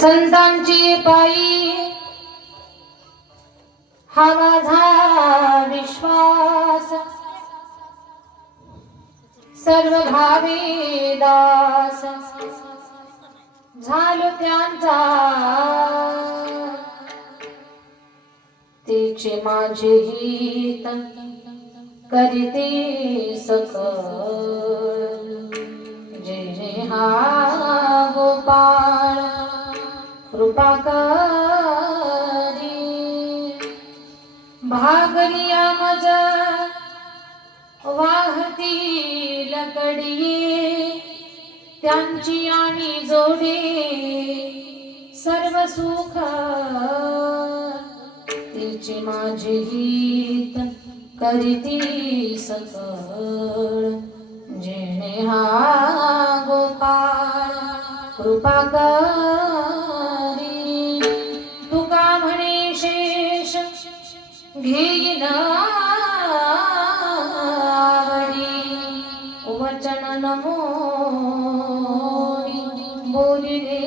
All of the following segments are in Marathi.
संतांची पायी हा माझा विश्वास, सर्व भावी दास झालो त्यांचा, तेचे माझे हित करीते सकळ, जय जय हा गोपाळ कृपा करी, भागलिया मज वाहती लकडिये, त्यांची आणि जोडे सर्व सुख, तिचे माझे हित करीती सकळ, जेणे हा गोपाळ कृपा करी, तुका म्हणे शेष घेईन आवडी, वचन नमो बोलिले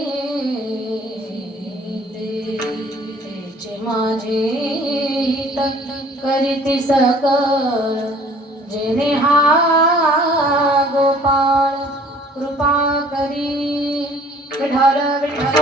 तेचे माझे हित करीती सकळ, जेणे हा गोपाळ कृपा करी, विठ्ठल विठ्ठल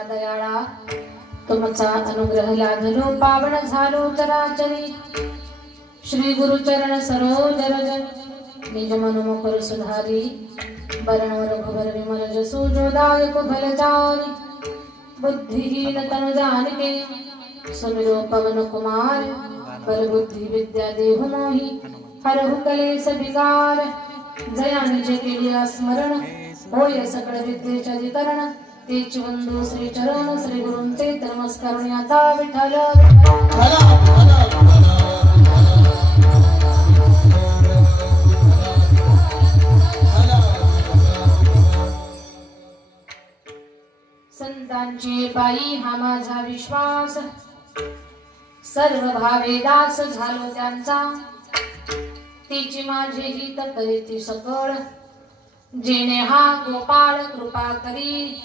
करणारा दयाळा तुमचा अनुग्रह लाभलो पावन झालो चराचरी श्री गुरुचरण सरोज रज निज मनुमुखर सुधारी वरण रघुवर विमल जसु जोदायक फलचारी बुद्धिहीन तनु जानिके सुमिरो पवन कुमार बल बुद्धि विद्या देहु मोहि हरहु कलेस विकार जया निज केलिया स्मरण होय सकळ विद्येचे अधिकरण तेच वंदू श्री चरण श्री गुरूंचे नमस्कारुणी आता विठ्ठल संतांची बाई हा माझा विश्वास सर्व भावे दास झालो त्यांचा तिची माझे हित करीती सकळ जेणे हा गोपाळ कृपा करी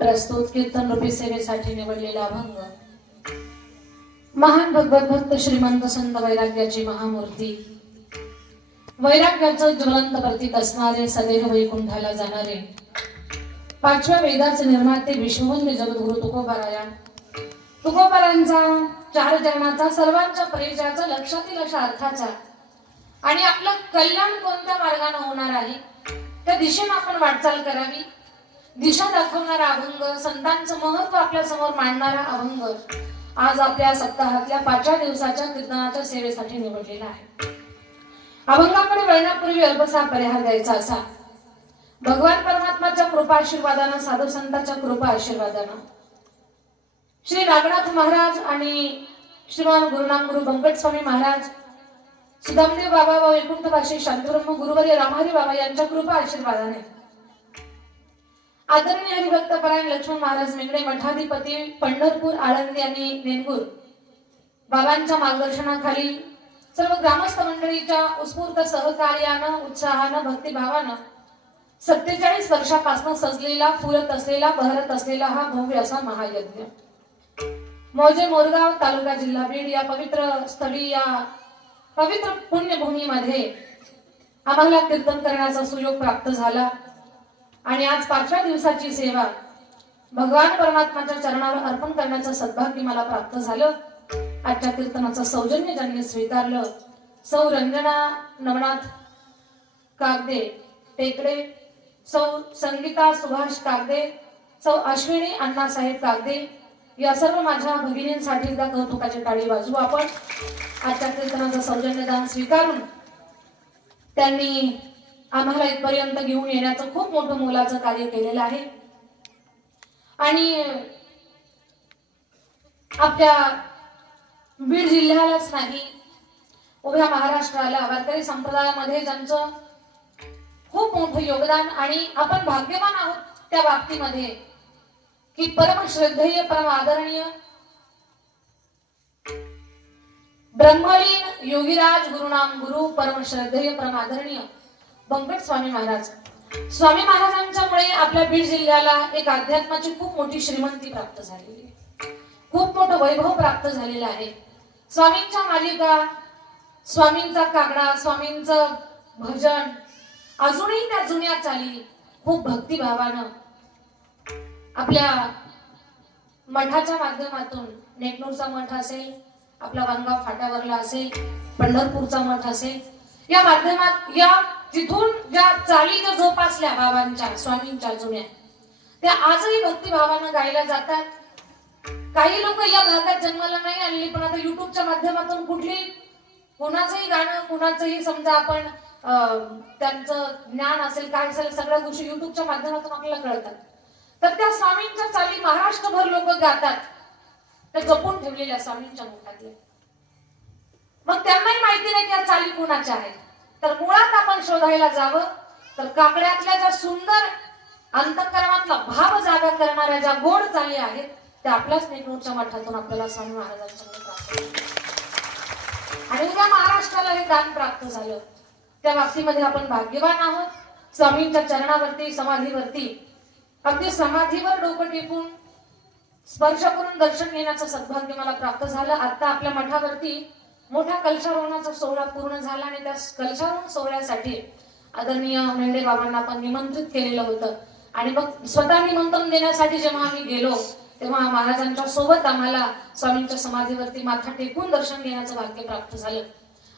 प्रस्तुत कीर्तन रूपी सेवेसाठी निवडलेला अभंग महान भगवत भक्त श्रीमंत संत वैराग्याची महामूर्ती वैराग्याचं ज्वलंत प्रतीक असणारे सदैव वैकुंठाला जाणारे पाचव्या वेदाचे निर्माते विश्ववंद्य जगद्गुरु तुकोबारांचा चार जन्माचा सर्वांच्या परिचयाचा लक्षातील अशा अर्थाचा आणि आपलं कल्याण कोणत्या मार्गाने होणार आहे त्या दिशेने आपण वाटचाल करावी दिशा दाखवणारा अभंग संतांचं महत्व आपल्या समोर मांडणारा अभंग आज आपल्या सप्ताहातल्या 5व्या दिवसाच्या कीर्तनाच्या सेवेसाठी निवडलेला आहे. अभंगाकडे वळण्यापूर्वी अल्पसा परिहार द्यायचा असा भगवान परमात्माच्या कृपा आशीर्वादानं साधू संतांच्या कृपा आशीर्वादानं श्री नागनाथ महाराज आणि श्रीमान गुरुनाम गुरु बंकट स्वामी महाराज सुदामदेव बाबा व वैकुंठवासी शांतब्रह्म गुरुवर्य रामहरी बाबा यांच्या कृपा आशीर्वादाने आदरणीय हरिभक्त परायण लक्ष्मण महाराज मेघडे मठाधिपती पंढरपूर आळंदी आणि नेनगुर बाबांच्या मार्गदर्शनाखाली सर्व ग्रामस्थ मंडळीच्या उत्स्फूर्त सहकार्यानं उत्साहानं भक्तिभावानं 47 वर्षापासून सजलेला फुलत असलेला बहरत असलेला हा भव्य असा महायज्ञ मौजे मोरगाव तालुका जिल्हा बीड या पवित्र स्थळी या पवित्र पुण्यभूमीमध्ये आम्हाला कीर्तन करण्याचा सुयोग प्राप्त झाला आणि आज 5व्या दिवसाची सेवा भगवान परमात्माच्या चरणावर अर्पण करण्याचं सद्भाग्य मला प्राप्त झालं. आजच्या कीर्तनाचं सौजन्य ज्यांनी स्वीकारलं सौ रंजना नवनाथ कागदे टेकडे सौ संगीता सुभाष कागदे सौ अश्विनी अण्णासाहेब कागदे या सर्व माझ्या भगिनींसाठी एकदा कौतुकाची टाळी वाजवू आपण. आजच्या कीर्तनाचं सौजन्यदान स्वीकारून त्यांनी आम्हाला इथपर्यंत घेऊन येण्याचं खूप मोठं मोलाचं कार्य केलेलं आहे आणि आपल्या बीड जिल्ह्यालाच नाही उभ्या महाराष्ट्राला वारकरी संप्रदायामध्ये ज्यांचं खूप मोठं योगदान आणि आपण भाग्यवान आहोत त्या बाबतीमध्ये की परम श्रद्धेय परम आदरणीय ब्रह्मलीन योगीराज गुरुनाम गुरु परम श्रद्धेय परम आदरणीय बंकट स्वामी महाराज स्वामी महाराजांच्यामुळे आपल्या बीड जिल्ह्याला एक अध्यात्माची खूप मोठी श्रीमंती प्राप्त झालेली आहे खूप मोठं वैभव प्राप्त झालेलं आहे. स्वामींच्या मालिका स्वामींचा काकडा स्वामींचं भजन अजूनही त्या जुन्या चाली खूप भक्तिभावानं आपल्या मठाच्या माध्यमातून नेकनूरचा मठ असेल आपला वानगाव फाट्यावरला असेल पंढरपूरचा मठ असेल या माध्यमात या तिथून ज्या चाली ज्या जोपासल्या बाबांच्या स्वामींच्या जुन्या त्या आजही भक्तिभावानं गायला जातात. काही लोक या भागात जन्माला नाही आणली पण आता युट्यूबच्या माध्यमातून कुठली कुणाचंही गाणं कुणाचंही समजा आपण त्यांचं ज्ञान असेल काय असेल सगळ्या गोष्टी युट्यूबच्या माध्यमातून आपल्याला कळतात. तर त्या स्वामींच्या चाली महाराष्ट्रभर लोक गातात त्या जपून ठेवलेल्या स्वामींच्या मुखातल्या. मग त्यांनाही माहिती नाही की या चाली कुणाच्या आहेत तर मुळात आपण शोधायला जावं तर काकड्यातल्या ज्या सुंदर अंतःकरणातला भाव जागा करणाऱ्या ज्या गोड चाली आहेत त्या आपल्याच नेकनूरच्या मठातून आपल्याला स्वामी महाराजांच्या आणि उद्या महाराष्ट्राला हे दान प्राप्त झालं त्या बाबतीमध्ये आपण भाग्यवान आहोत. स्वामींच्या चरणावरती समाधीवरती अगदी समाधीवर डोकं टेकून स्पर्श करून दर्शन घेण्याचं सद्भाग्य मला प्राप्त झालं. आता आपल्या मठावरती मोठ्या कलशारोहणाचा सोहळा पूर्ण झाला आणि त्या कलशारोहण सोहळ्यासाठी आदरणीय मेंढे बाबांना आपण निमंत्रित केलेलं होतं आणि मग स्वतः निमंत्रण देण्यासाठी जेव्हा आम्ही गेलो तेव्हा महाराजांच्या सोबत आम्हाला स्वामींच्या समाधीवरती माथा टेकून दर्शन घेण्याचं भाग्य प्राप्त झालं.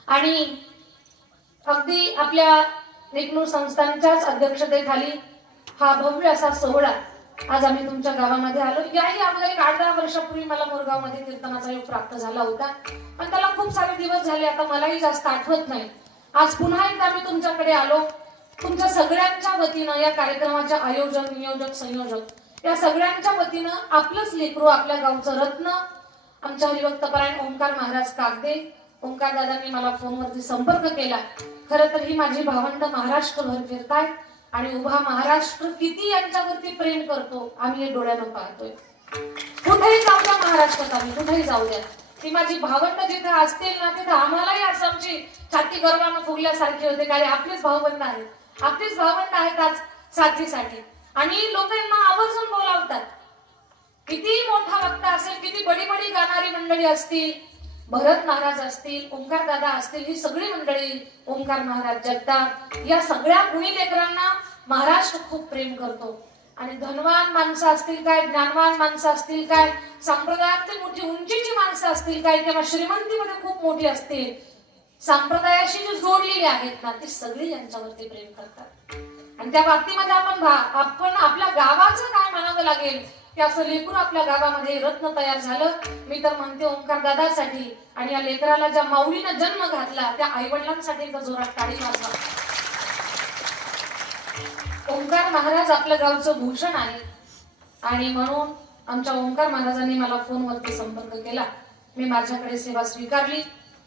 आणि अगदी आपल्या निकनूर संस्थांच्याच अध्यक्षतेखाली हा भव्य असा सोहळा आज आम्ही तुमच्या गावामध्ये आलो. याही अगोदर एक 8-10 वर्षापूर्वी मला मोरगावमध्ये कीर्तनाचा योग प्राप्त झाला होता, पण त्याला खूप सारे दिवस झाले, आता मलाही जास्त आठवत नाही. आज पुन्हा एकदा आम्ही तुमच्याकडे आलो. तुमच्या सगळ्यांच्या वतीनं या कार्यक्रमाच्या आयोजक, नियोजक, संयोजक या सगळ्यांच्या वतीनं आपलंच लेकरू, आपल्या गावचं रत्न, आमच्या हरिभक्तपरायण ओंकार महाराज कागदे, ओंकार दादांनी मला फोनवरती संपर्क केला. खरं तर ही माझी भावंड महाराष्ट्रभर फिरतायत आणि उभा महाराष्ट्र किती यांच्यावरती प्रेम करतो आम्ही हे डोळ्यानं पाहतोय. कुठेही जाऊ द्या महाराष्ट्रात, आम्ही कुठेही जाऊ द्या, ती माझी भावंड जिथे असतील ना तिथे आम्हालाही असं आमची छाती गर्वानं फुगल्यासारखी होते. कारण आपलेच भाऊबंद आहेत, आपलेच भावंड आहेत आज साथीसाठी. आणि लोक यांना आवर्जून बोलावतात. किती मोठा वक्ता असेल, किती बडी बडी गाणारी मंडळी असतील, भरत महाराज असतील, ओंकार दादा असतील, ही सगळी मंडळी, ओंकार महाराज जगतात, या सगळ्या गुणी लेकरांना महाराष्ट्र खूप प्रेम करतो. आणि धनवान माणसं असतील काय, ज्ञानवान माणसं असतील काय, संप्रदायातली मोठी उंचीची माणसं असतील काय, किंवा श्रीमंतीमध्ये खूप मोठी असतील, संप्रदायाशी जी जोडलेली आहेत ना, ती सगळी यांच्यावरती प्रेम करतात. आणि त्या बाबतीमध्ये आपण आपल्या गावाचं काय म्हणावं लागेल की असं लेकरू आपल्या गावामध्ये रत्न तयार झालं. मी तर म्हणते ओंकार दादासाठी आणि या लेकराला ज्या माऊलीनं जन्म घातला त्या आईवडिलांसाठी एकदा जोरात टाळी वाजवा. ओंकार महाराज आपल्या गावचं भूषण आहे आणि म्हणून आमच्या ओंकार महाराजांनी मला फोनवरती संपर्क केला. मी माझ्याकडे सेवा स्वीकारली.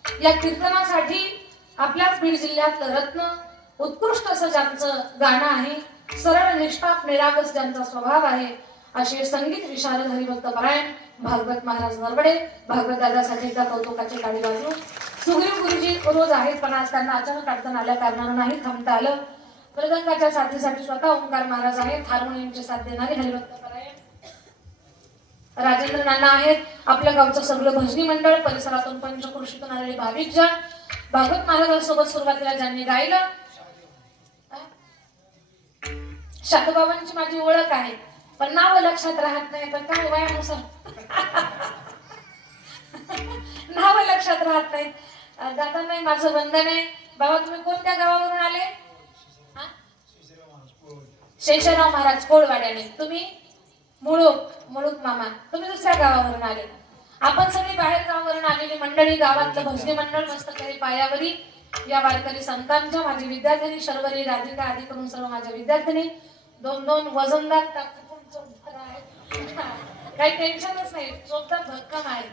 या कीर्तनासाठी आपल्याच बीड जिल्ह्यातलं रत्न, उत्कृष्ट असं ज्यांचं गाणं आहे, सरळ निष्पाप निरागस ज्यांचा स्वभाव आहे, असे संगीत विशारद हरिभक्तपरायण भागवत महाराज नरवडे, भागवत दादासाठी एकदा कौतुकाचे टाळी वाजवू. सुग्रीव गुरुजी रोज आहेत, पण आज त्यांना अचानक अडचण आल्या कारणानं नाही थांबता आलं. मृदंगाच्या साथीसाठी स्वतः ओंकार महाराज आहेत, हार्मोनियमचे साथ देणारे हरिभक्तपरायण राजेंद्र नाना आहेत, आपल्या गावचं सगळं भजनी मंडळ, परिसरातून पंचक्रोशीतून आलेले भाविक जन, भागवत महाराजांसोबत सुरुवातीला ज्यांनी गायलं, शातूबाबांची माझी ओळख आहे, पण नाव लक्षात राहत नाही. तर काय वयानुसार नाव लक्षात राहत नाही. दादा नाही, माझं वंदन आहे. बाबा तुम्ही कोणत्या गावावरून आले? शेषराव महाराज कोळवाड्याने. तुम्ही मुळूक मामा, तुम्ही दुसऱ्या गावावरून आले. आपण सगळी बाहेर गावावरून आलेली मंडळी, गावातलं भजनी मंडळ मस्त काही पायावरी, या वारकरी संतांच्या माझी विद्यार्थिनी शर्वरी, राधिका आदी करून सर्व माझ्या विद्यार्थिनी, 2-2 वजनदार काही टेन्शनच नाही, चोपदार भक्कम आहे.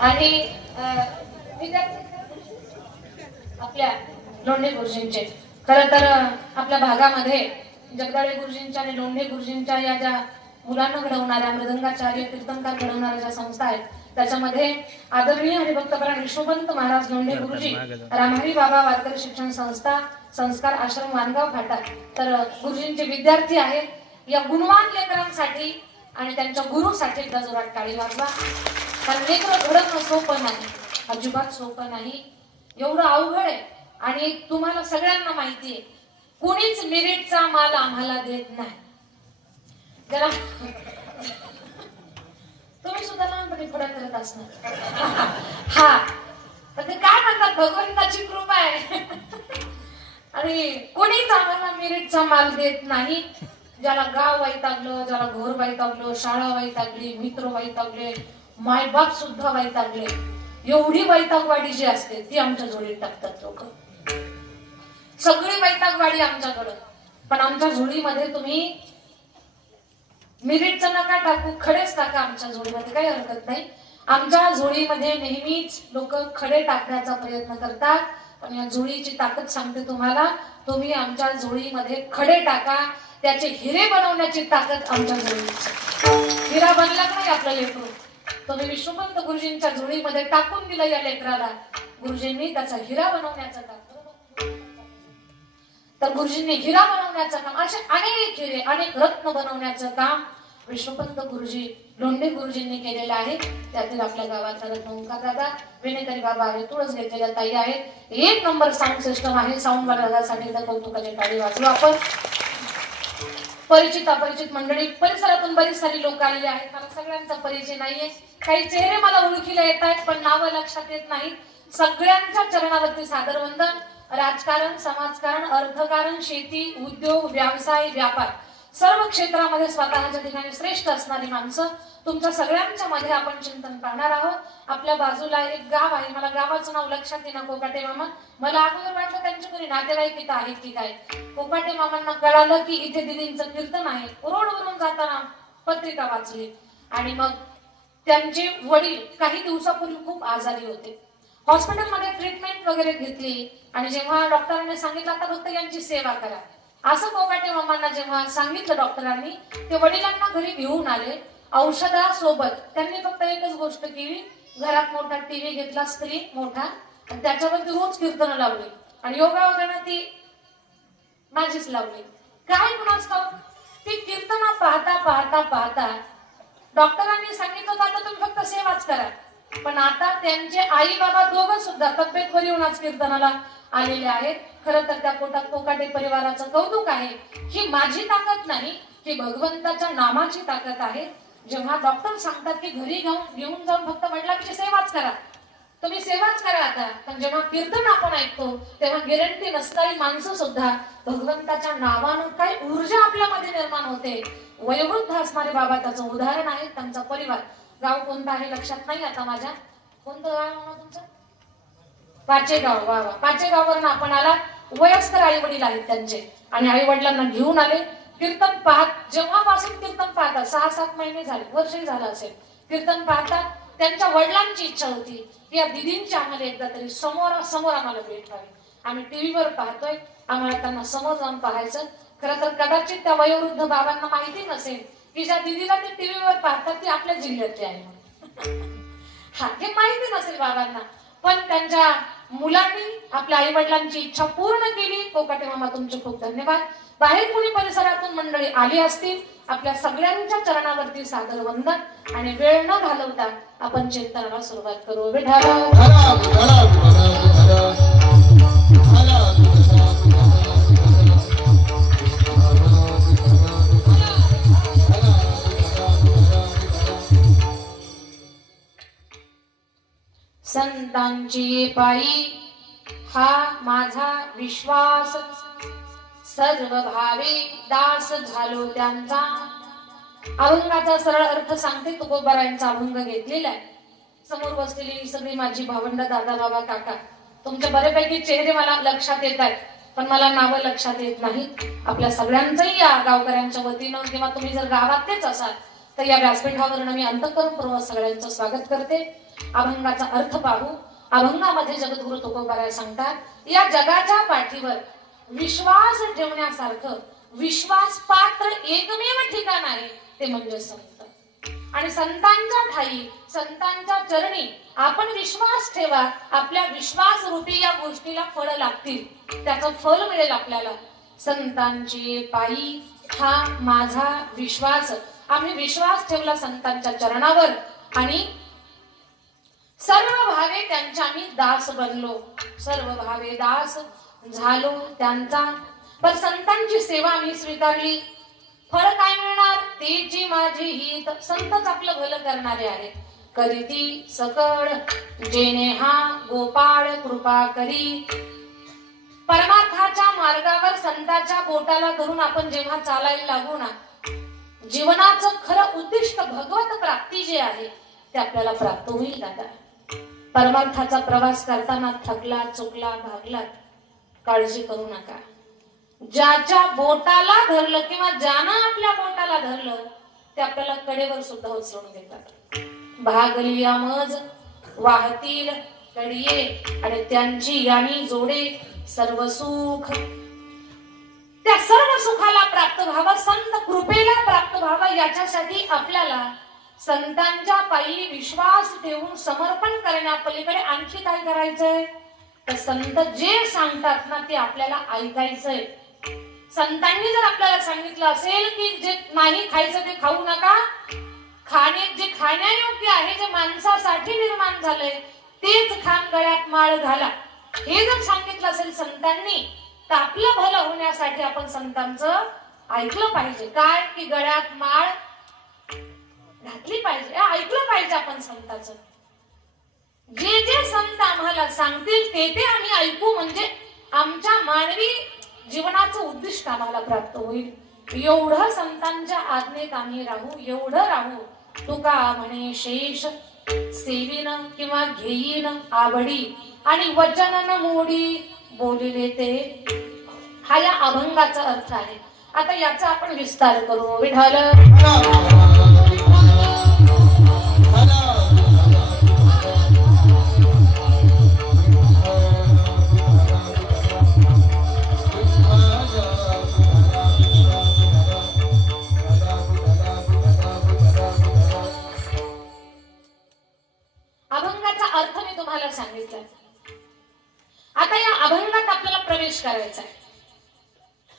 आणि आपल्या लोंढे गुरुजींचे, खरं तर आपल्या भागामध्ये जगदाळे गुरुजींच्या आणि लोंढे गुरुजींच्या या ज्या मुलांना घडवणाऱ्या, मृदंगाचार्य कीर्तनकार घडवणाऱ्या ज्या संस्था आहेत, त्याच्यामध्ये आदरणीय हरिभक्तपरायण विष्णुपंत महाराज लोंढे गुरुजी, रामहरी बाबा वारकरी शिक्षण संस्था, संस्कार आश्रम वानगाव फाटा, तर गुरुजींचे विद्यार्थी आहेत. या गुणवान लेकरांसाठी आणि त्यांच्या गुरुसाठी एकदा जोरात टाळी वाजवा. कारण लेकरं घडवणं सोपं नाही, अजिबात सोपं नाही, एवढं अवघड आहे. आणि तुम्हाला सगळ्यांना माहिती आहे, कुणीच मेरिटचा माल आम्हाला देत नाही. जरा तुम्ही सुद्धा लहानपणी पुढे करत असणार. हा, पण ते काय म्हणतात, भगवंताची कृपा आहे. आणि कोणीच आम्हाला मेरिटचा माल देत नाही. ज्याला गाव वैतागलं, ज्याला घर वैतागलं, शाळा वैतागली, मित्र वैतागले, मायबाप सुद्धा वैतागले, एवढी वैतागवाडी जी असते ती आमच्या जोडीत टाकतात लोक. सगळी वैतागवाडी आमच्याकडं, पण आमच्या झोळीमध्ये तुम्ही मिरिटचं नका टाकू, खडेच टाका. आमच्या झोळीमध्ये काही हरकत नाही. आमच्या झोळीमध्ये नेहमीच लोक खडे टाकण्याचा प्रयत्न करतात, पण या झोळीची ताकद सांगते तुम्हाला, तुम्ही आमच्या झोळीमध्ये खडे टाका, त्याचे हिरे बनवण्याची ताकद आमच्या झोळीची. हिरा बनला नाही आपलं लेकरू, तुम्ही विष्णुपंत गुरुजींच्या झोळीमध्ये टाकून दिलं या लेकराला, गुरुजींनी त्याचा हिरा बनवण्याचं काम, तर गुरुजींनी हिरा बनवण्याचं काम, असे अनेक हिरे, अनेक रत्न बनवण्याचं काम विश्वपंत गुरुजी लोंढे गुरुजींनी केलेला आहे. त्यातील आपल्या गावातला रत्न ओंकार दादा, विनेकरी बाबा आहे, तुळस घेतलेल्या ताई आहेत. 1 नंबर साऊंड सिस्टम आहे. साऊंड वाल्यासाठी एकदा कौतुकाची टाळी वाजवू आपण. परिचित अपरिचित मंडळी, परिसरातून बरीच सारी लोक आलेली आहेत. मला सगळ्यांचा परिचय नाहीये. काही चेहरे मला ओळखीला येत आहेत पण नावं लक्षात येत नाहीत. सगळ्यांच्या चरणावरती सादर वंदन. राजकारण, समाजकारण, अर्थकारण, शेती, उद्योग, व्यवसाय, व्यापार सर्व क्षेत्रामध्ये स्वतःच्या ठिकाणी श्रेष्ठ असणारी माणसं तुमच्या सगळ्यांच्या मध्ये आपण चिंतन पाहणार आहोत. आपल्या बाजूला एक गाव आहे, मला गावाचं नाव लक्षात येईना, कोकाटे मामा. मला अगोदर वाटलं त्यांच्या घरी नातेवाईक इथं आहेत की काय. कोकाटे मामांना कळालं की इथे दिदींचं कीर्तन आहे. रोडवरून जाताना पत्रिका वाचली आणि मग त्यांचे वडील काही दिवसापूर्वी खूप आजारी होते. हॉस्पिटलमध्ये ट्रीटमेंट वगैरे घेतली आणि जेव्हा डॉक्टरांनी सांगितलं आता फक्त यांची सेवा करा असं कोकाटे मामांना जेव्हा सांगितलं डॉक्टरांनी, ते वडिलांना घरी घेऊन आले. औषधासोबत त्यांनी फक्त एकच गोष्ट केली, घरात मोठा टीव्ही घेतला, स्क्रीन मोठा, आणि त्याच्यावरती रोज कीर्तन लावली आणि योगायोगाने ती माझीच लावली. काय कुणाच ठाऊक ती कीर्तन पाहता पाहता पाहता डॉक्टरांनी सांगितलं होतं आता तुम्ही फक्त सेवाच करा. पण आता त्यांचे आई बाबा दोघं सुद्धा तब्येत बरी होऊन आज कीर्तनाला आलेले आहेत. खरं तर त्या कोकाटे परिवाराचं कौतुक आहे. ही माझी ताकद नाही, ही भगवंताच्या नामाची ताकद आहे. जेव्हा डॉक्टर सांगतात की घरी घेऊन जाऊन फक्त वडिलांची सेवाच करा, तुम्ही सेवाच करा आता, पण जेव्हा कीर्तन आपण ऐकतो तेव्हा गॅरंटी नसणारी माणसं सुद्धा भगवंताच्या नावानं काय ऊर्जा आपल्यामध्ये निर्माण होते. वयोवृद्ध असणारे बाबा त्याचं उदाहरण आहे. त्यांचा परिवार, गाव कोणतं आहे लक्षात नाही आता माझ्या, कोणतं गाव आहे तुमचं? पाचेगाव. वा वा, पाचेगाववरून आपण आला. वयस्कर आई वडील आहेत त्यांचे आणि आई वडिलांना घेऊन आले. कीर्तन पाहत, जेव्हापासून कीर्तन पाहतात 6-7 महिने झाले, वर्षही झालं असेल, कीर्तन पाहतात. त्यांच्या वडिलांची इच्छा होती की या दिदींची आम्हाला एकदा तरी समोर आम्हाला भेट व्हावी. आम्ही टीव्हीवर पाहतोय, आम्हाला त्यांना समोर जाऊन पाहायचं. खरं तर कदाचित त्या वयोवृद्ध बाबांना माहिती नसेल की ज्या दिदीला ते टीव्हीवर पाहतात ती आपल्या जिल्ह्यातली आहे. हा, हे माहिती नसेल बाबांना, पण त्यांच्या मुलांनी आपल्या आई वडिलांची इच्छा पूर्ण केली. कोकाटे मामा तुमचे खूप धन्यवाद. बाहेर कुणी परिसरातून मंडळी आली असतील, आपल्या सगळ्यांच्या चरणावरती सादर वंदन आणि वेळ न घालवता आपण चिंतनाला सुरुवात करू. संतांची पायी हा माझा विश्वास, सर्व भावे दास झालो त्यांचा. अभंगाचा सरळ अर्थ सांगते. तुकोबारायांचा अभंग घेतलेला आहे. समोर बसलेली सगळी माझी भावंड, दादा बाबा काका, तुमचे बऱ्यापैकी चेहरे मला लक्षात येत आहेत पण मला नावं लक्षात येत नाही. आपल्या सगळ्यांचंही या गावकऱ्यांच्या वतीनं किंवा तुम्ही जर गावातलेच असाल तर या व्यासपीठावरून मी अंतःकरणपूर्वक सगळ्यांचं स्वागत करते. अभंगाचा अर्थ पाहू. अभंगामध्ये जगद्गुरु तुकोबाराय सांगतात, या जगाच्या पाठीवर विश्वास ठेवण्यासारखं विश्वास पात्र एकमेव ठिकाण आहे ते म्हणजे संत. आणि संतांच्या ठाई, संतांच्या चरणी आपण विश्वास ठेवा. आपल्या विश्वास रूपी या गोष्टीला फळ लागतील, त्याचं फल मिळेल आपल्याला. संतांची पायी हा माझा विश्वास. आम्ही विश्वास ठेवला संतांच्या चरणावर आणि सर्व भावे त्यांच्या मी दास बनलो, सर्व भावे दास झालो त्यांचा. पण संतांची सेवा मी स्वीकारली, फळ काय मिळणार? तेची माझी हित. संतच आपलं भलं करणारे आहेत. करीती सकळ जेणे हा गोपाळ कृपा करी. परमार्थाच्या मार्गावर संतांच्या बोटाला धरून आपण जेव्हा चालायला लागू ना, जीवनाचं खरं उद्दिष्ट भगवत प्राप्ती जे आहे ते आपल्याला प्राप्त होईल. दादा, परमार्थाचा प्रवास करताना थकला, चुकला, भागला, काळजी करू नका. ज्याच्या बोटाला धरलं किंवा ज्यानं आपल्या बोटाला धरलं ते आपल्याला कडेवर सुद्धा उचलून देतात. भागली मज वाहतील कडिये आणि त्यांची यानी जोडे सर्व सुख. त्या सर्व सुखाला प्राप्त व्हावं, संत कृपेला प्राप्त व्हावं, याच्यासाठी आपल्याला संतांच्या पायी विश्वास ठेवून समर्पण करण्यापलीकडे आणखी काय करायचंय? तर संत जे सांगतात ना ते आपल्याला ऐकायचंय. संतांनी जर आपल्याला सांगितलं असेल की जे नाही खायचं ते खाऊ नका, जे खाण्यायोग्य आहे, जे माणसासाठी निर्माण झालंय तेच खान, गळ्यात माळ घाला, हे जर सांगितलं असेल संतांनी, तर आपलं भलं होण्यासाठी आपण संतांचं ऐकलं पाहिजे. काय की गळ्यात माळ घातली पाहिजे, ऐकलं पाहिजे आपण संतांचं. जे जे संत आम्हाला सांगतील ते आम्ही ऐकू, म्हणजे आमच्या मानवी जीवनाचं उद्दिष्ट आम्हाला प्राप्त होईल. एवढं संतांच्या आज्ञेत आम्ही राहू, एवढं राहू. तुका म्हणे शेष सेवीन किंवा घेईन आवडी, आणि वचन न मोडी बोलिले ते, हा या अभंगाचा अर्थ आहे. आता याचा आपण विस्तार करू. विठ्ठल अभंगाचा अर्थ मी तुम्हाला सांगितला. आता या अभंगात आपल्याला प्रवेश करायचा आहे.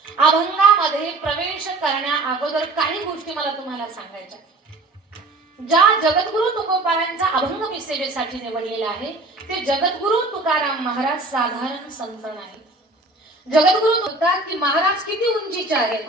अभंगामध्ये प्रवेश करण्या अगोदर काही गोष्टी मला तुम्हाला सांगायच्या. ज्या जगद्गुरु तुकोबारायांचा अभंग मी सेवेसाठी निवडलेला आहे ते जगद्गुरु तुकाराम महाराज साधारण संत नाही. जगद्गुरु म्हणतात की महाराज किती उंचीचे आहेत.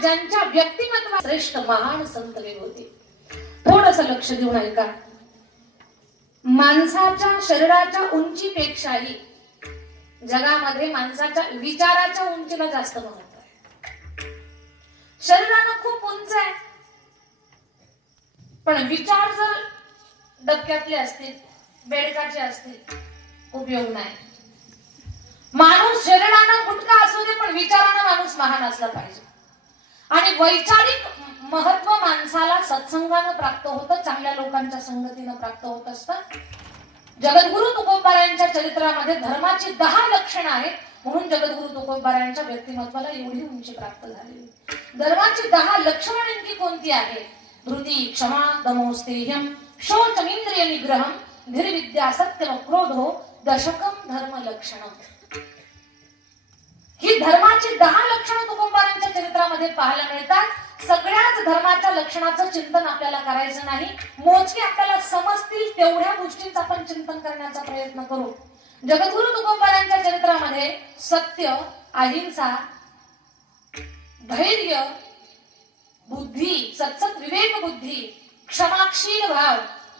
ज्यांच्या व्यक्तिमत्वात श्रेष्ठ महान संत होते. थोडस लक्ष देऊन ऐका. माणसाच्या शरीराच्या उंचीपेक्षाही जगामध्ये माणसाच्या विचाराच्या उंचीला जास्त महत्व आहे. शरीरानं खूप उंच आहे, पण विचार जर डबक्यातले असतील, बेडकाचे असतील, उपयोग नाही. माणूस शरीरानं गुटका असू दे, पण विचारानं माणूस महान असला पाहिजे. आणि वैचारिक महत्व माणसाला सत्संगानं प्राप्त होतं, चांगल्या लोकांच्या संगतीनं प्राप्त होत असतं. जगद्गुरु तुकोबारायांच्या चरित्रामध्ये धर्माची 10 लक्षणं आहेत, म्हणून जगद्गुरु तुकोबारायांच्या व्यक्तिमत्वाला एवढी उंची प्राप्त झाली. धर्माची 10 लक्षणं नेमकी कोणती आहेत? धृती, क्षमा, दमोस्तेयम, शौचमिंद्रिय निग्रहम, धीरविद्या, सत्यम, क्रोधो, दशकम धर्म लक्षणम. ही धर्माची 10 लक्षणं तुकोबारायांच्या चरित्रामध्ये पाहायला मिळतात. सगळ्याच धर्माच्या लक्षणाचं चिंतन आपल्याला करायचं नाही, मोजके आपल्याला समजतील तेवढ्या गोष्टींचं आपण चिंतन करण्याचा प्रयत्न करू. जगद्गुरु तुकोबारायांच्या चरित्रामध्ये सत्य, अहिंसा, धैर्य, बुद्धी, सत्सत विवेक बुद्धी, क्षमाशील भाव,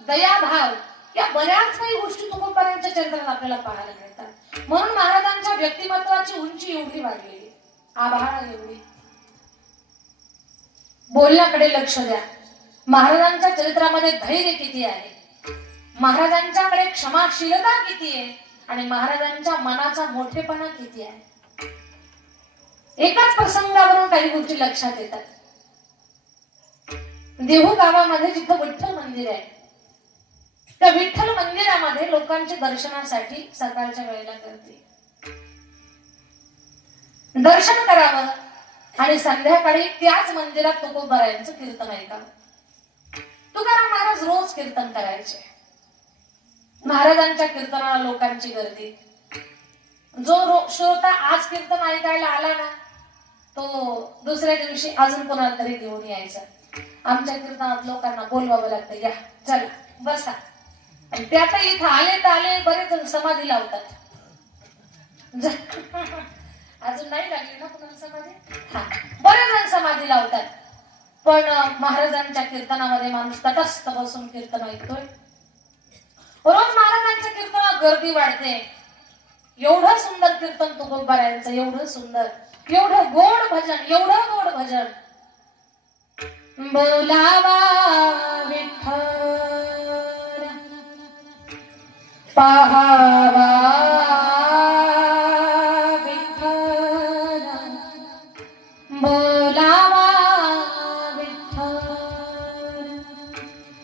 दयाभाव, या बऱ्याच काही गोष्टी तुकोबारायांच्या चरित्रात आपल्याला पाहायला मिळतात. म्हणून महाराजांच्या व्यक्तिमत्वाची उंची एवढी वाढलेली, आभाळ एवढी. बोलण्याकडे लक्ष द्या. महाराजांच्या चरित्रामध्ये धैर्य किती आहे, महाराजांच्याकडे क्षमाशीलता किती आहे, आणि महाराजांच्या मनाचा मोठेपणा किती आहे. एकाच प्रसंगावरून काही गोष्टी लक्षात येतात. देहू गावामध्ये जिथं विठ्ठल मंदिर आहे, त्या विठ्ठल मंदिरामध्ये लोकांच्या दर्शनासाठी सकाळच्या वेळेला गर्दी. दर्शन करावं आणि संध्याकाळी त्याच मंदिरात तुकोबारायांचं कीर्तन ऐकावं. तुकाराम महाराज रोज कीर्तन करायचे. महाराजांच्या कीर्तनाला लोकांची गर्दी. जो श्रोता आज कीर्तन ऐकायला आला ना तो दुसऱ्या दिवशी अजून कोणाला तरी घेऊन यायचा. आमच्या कीर्तनात लोकांना बोलवावं लागतं, या चला बसा. आणि त्यात इथं आले तर आले, बरेच जण समाधी लावतात. अजून नाही लागली ना कुणाला समाधी? हा, बरेच जण समाधी लावतात. पण महाराजांच्या कीर्तनामध्ये माणूस तटस्थ बसून कीर्तन ऐकतोय. रोज महाराजांच्या कीर्तनात गर्दी वाढते. एवढं सुंदर कीर्तन तुकोबारायांचं, एवढं सुंदर, एवढं गोड भजन, एवढं गोड भजन. बोलावा विठ्ठल पाहावा विठ्ठल, बोलावा विठ्ठल,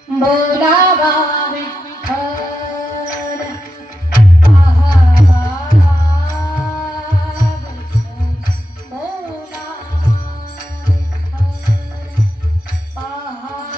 बोलावा विठ्ठल, पाहावा विठ्ठल, बोलावा विठ्ठल, पाहावा,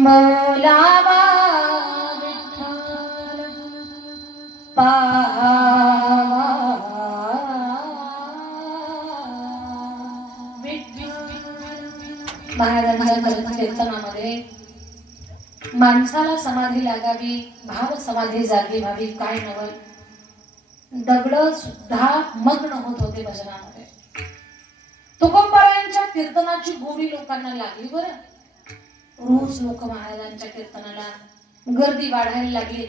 बोलावा विठ्ठल पाहावा महाराजांच्या कीर्तनामध्ये माणसाला समाधी लागावी, भाव समाधी जागी व्हावी, काय नवल. दगड सुद्धा मग्न होत होते भजनामध्ये. तुकोबारायांच्या कीर्तनाची गोडी लोकांना लागली बरं. रोज लोक महाराजांच्या कीर्तनाला गर्दी वाढायला लागली.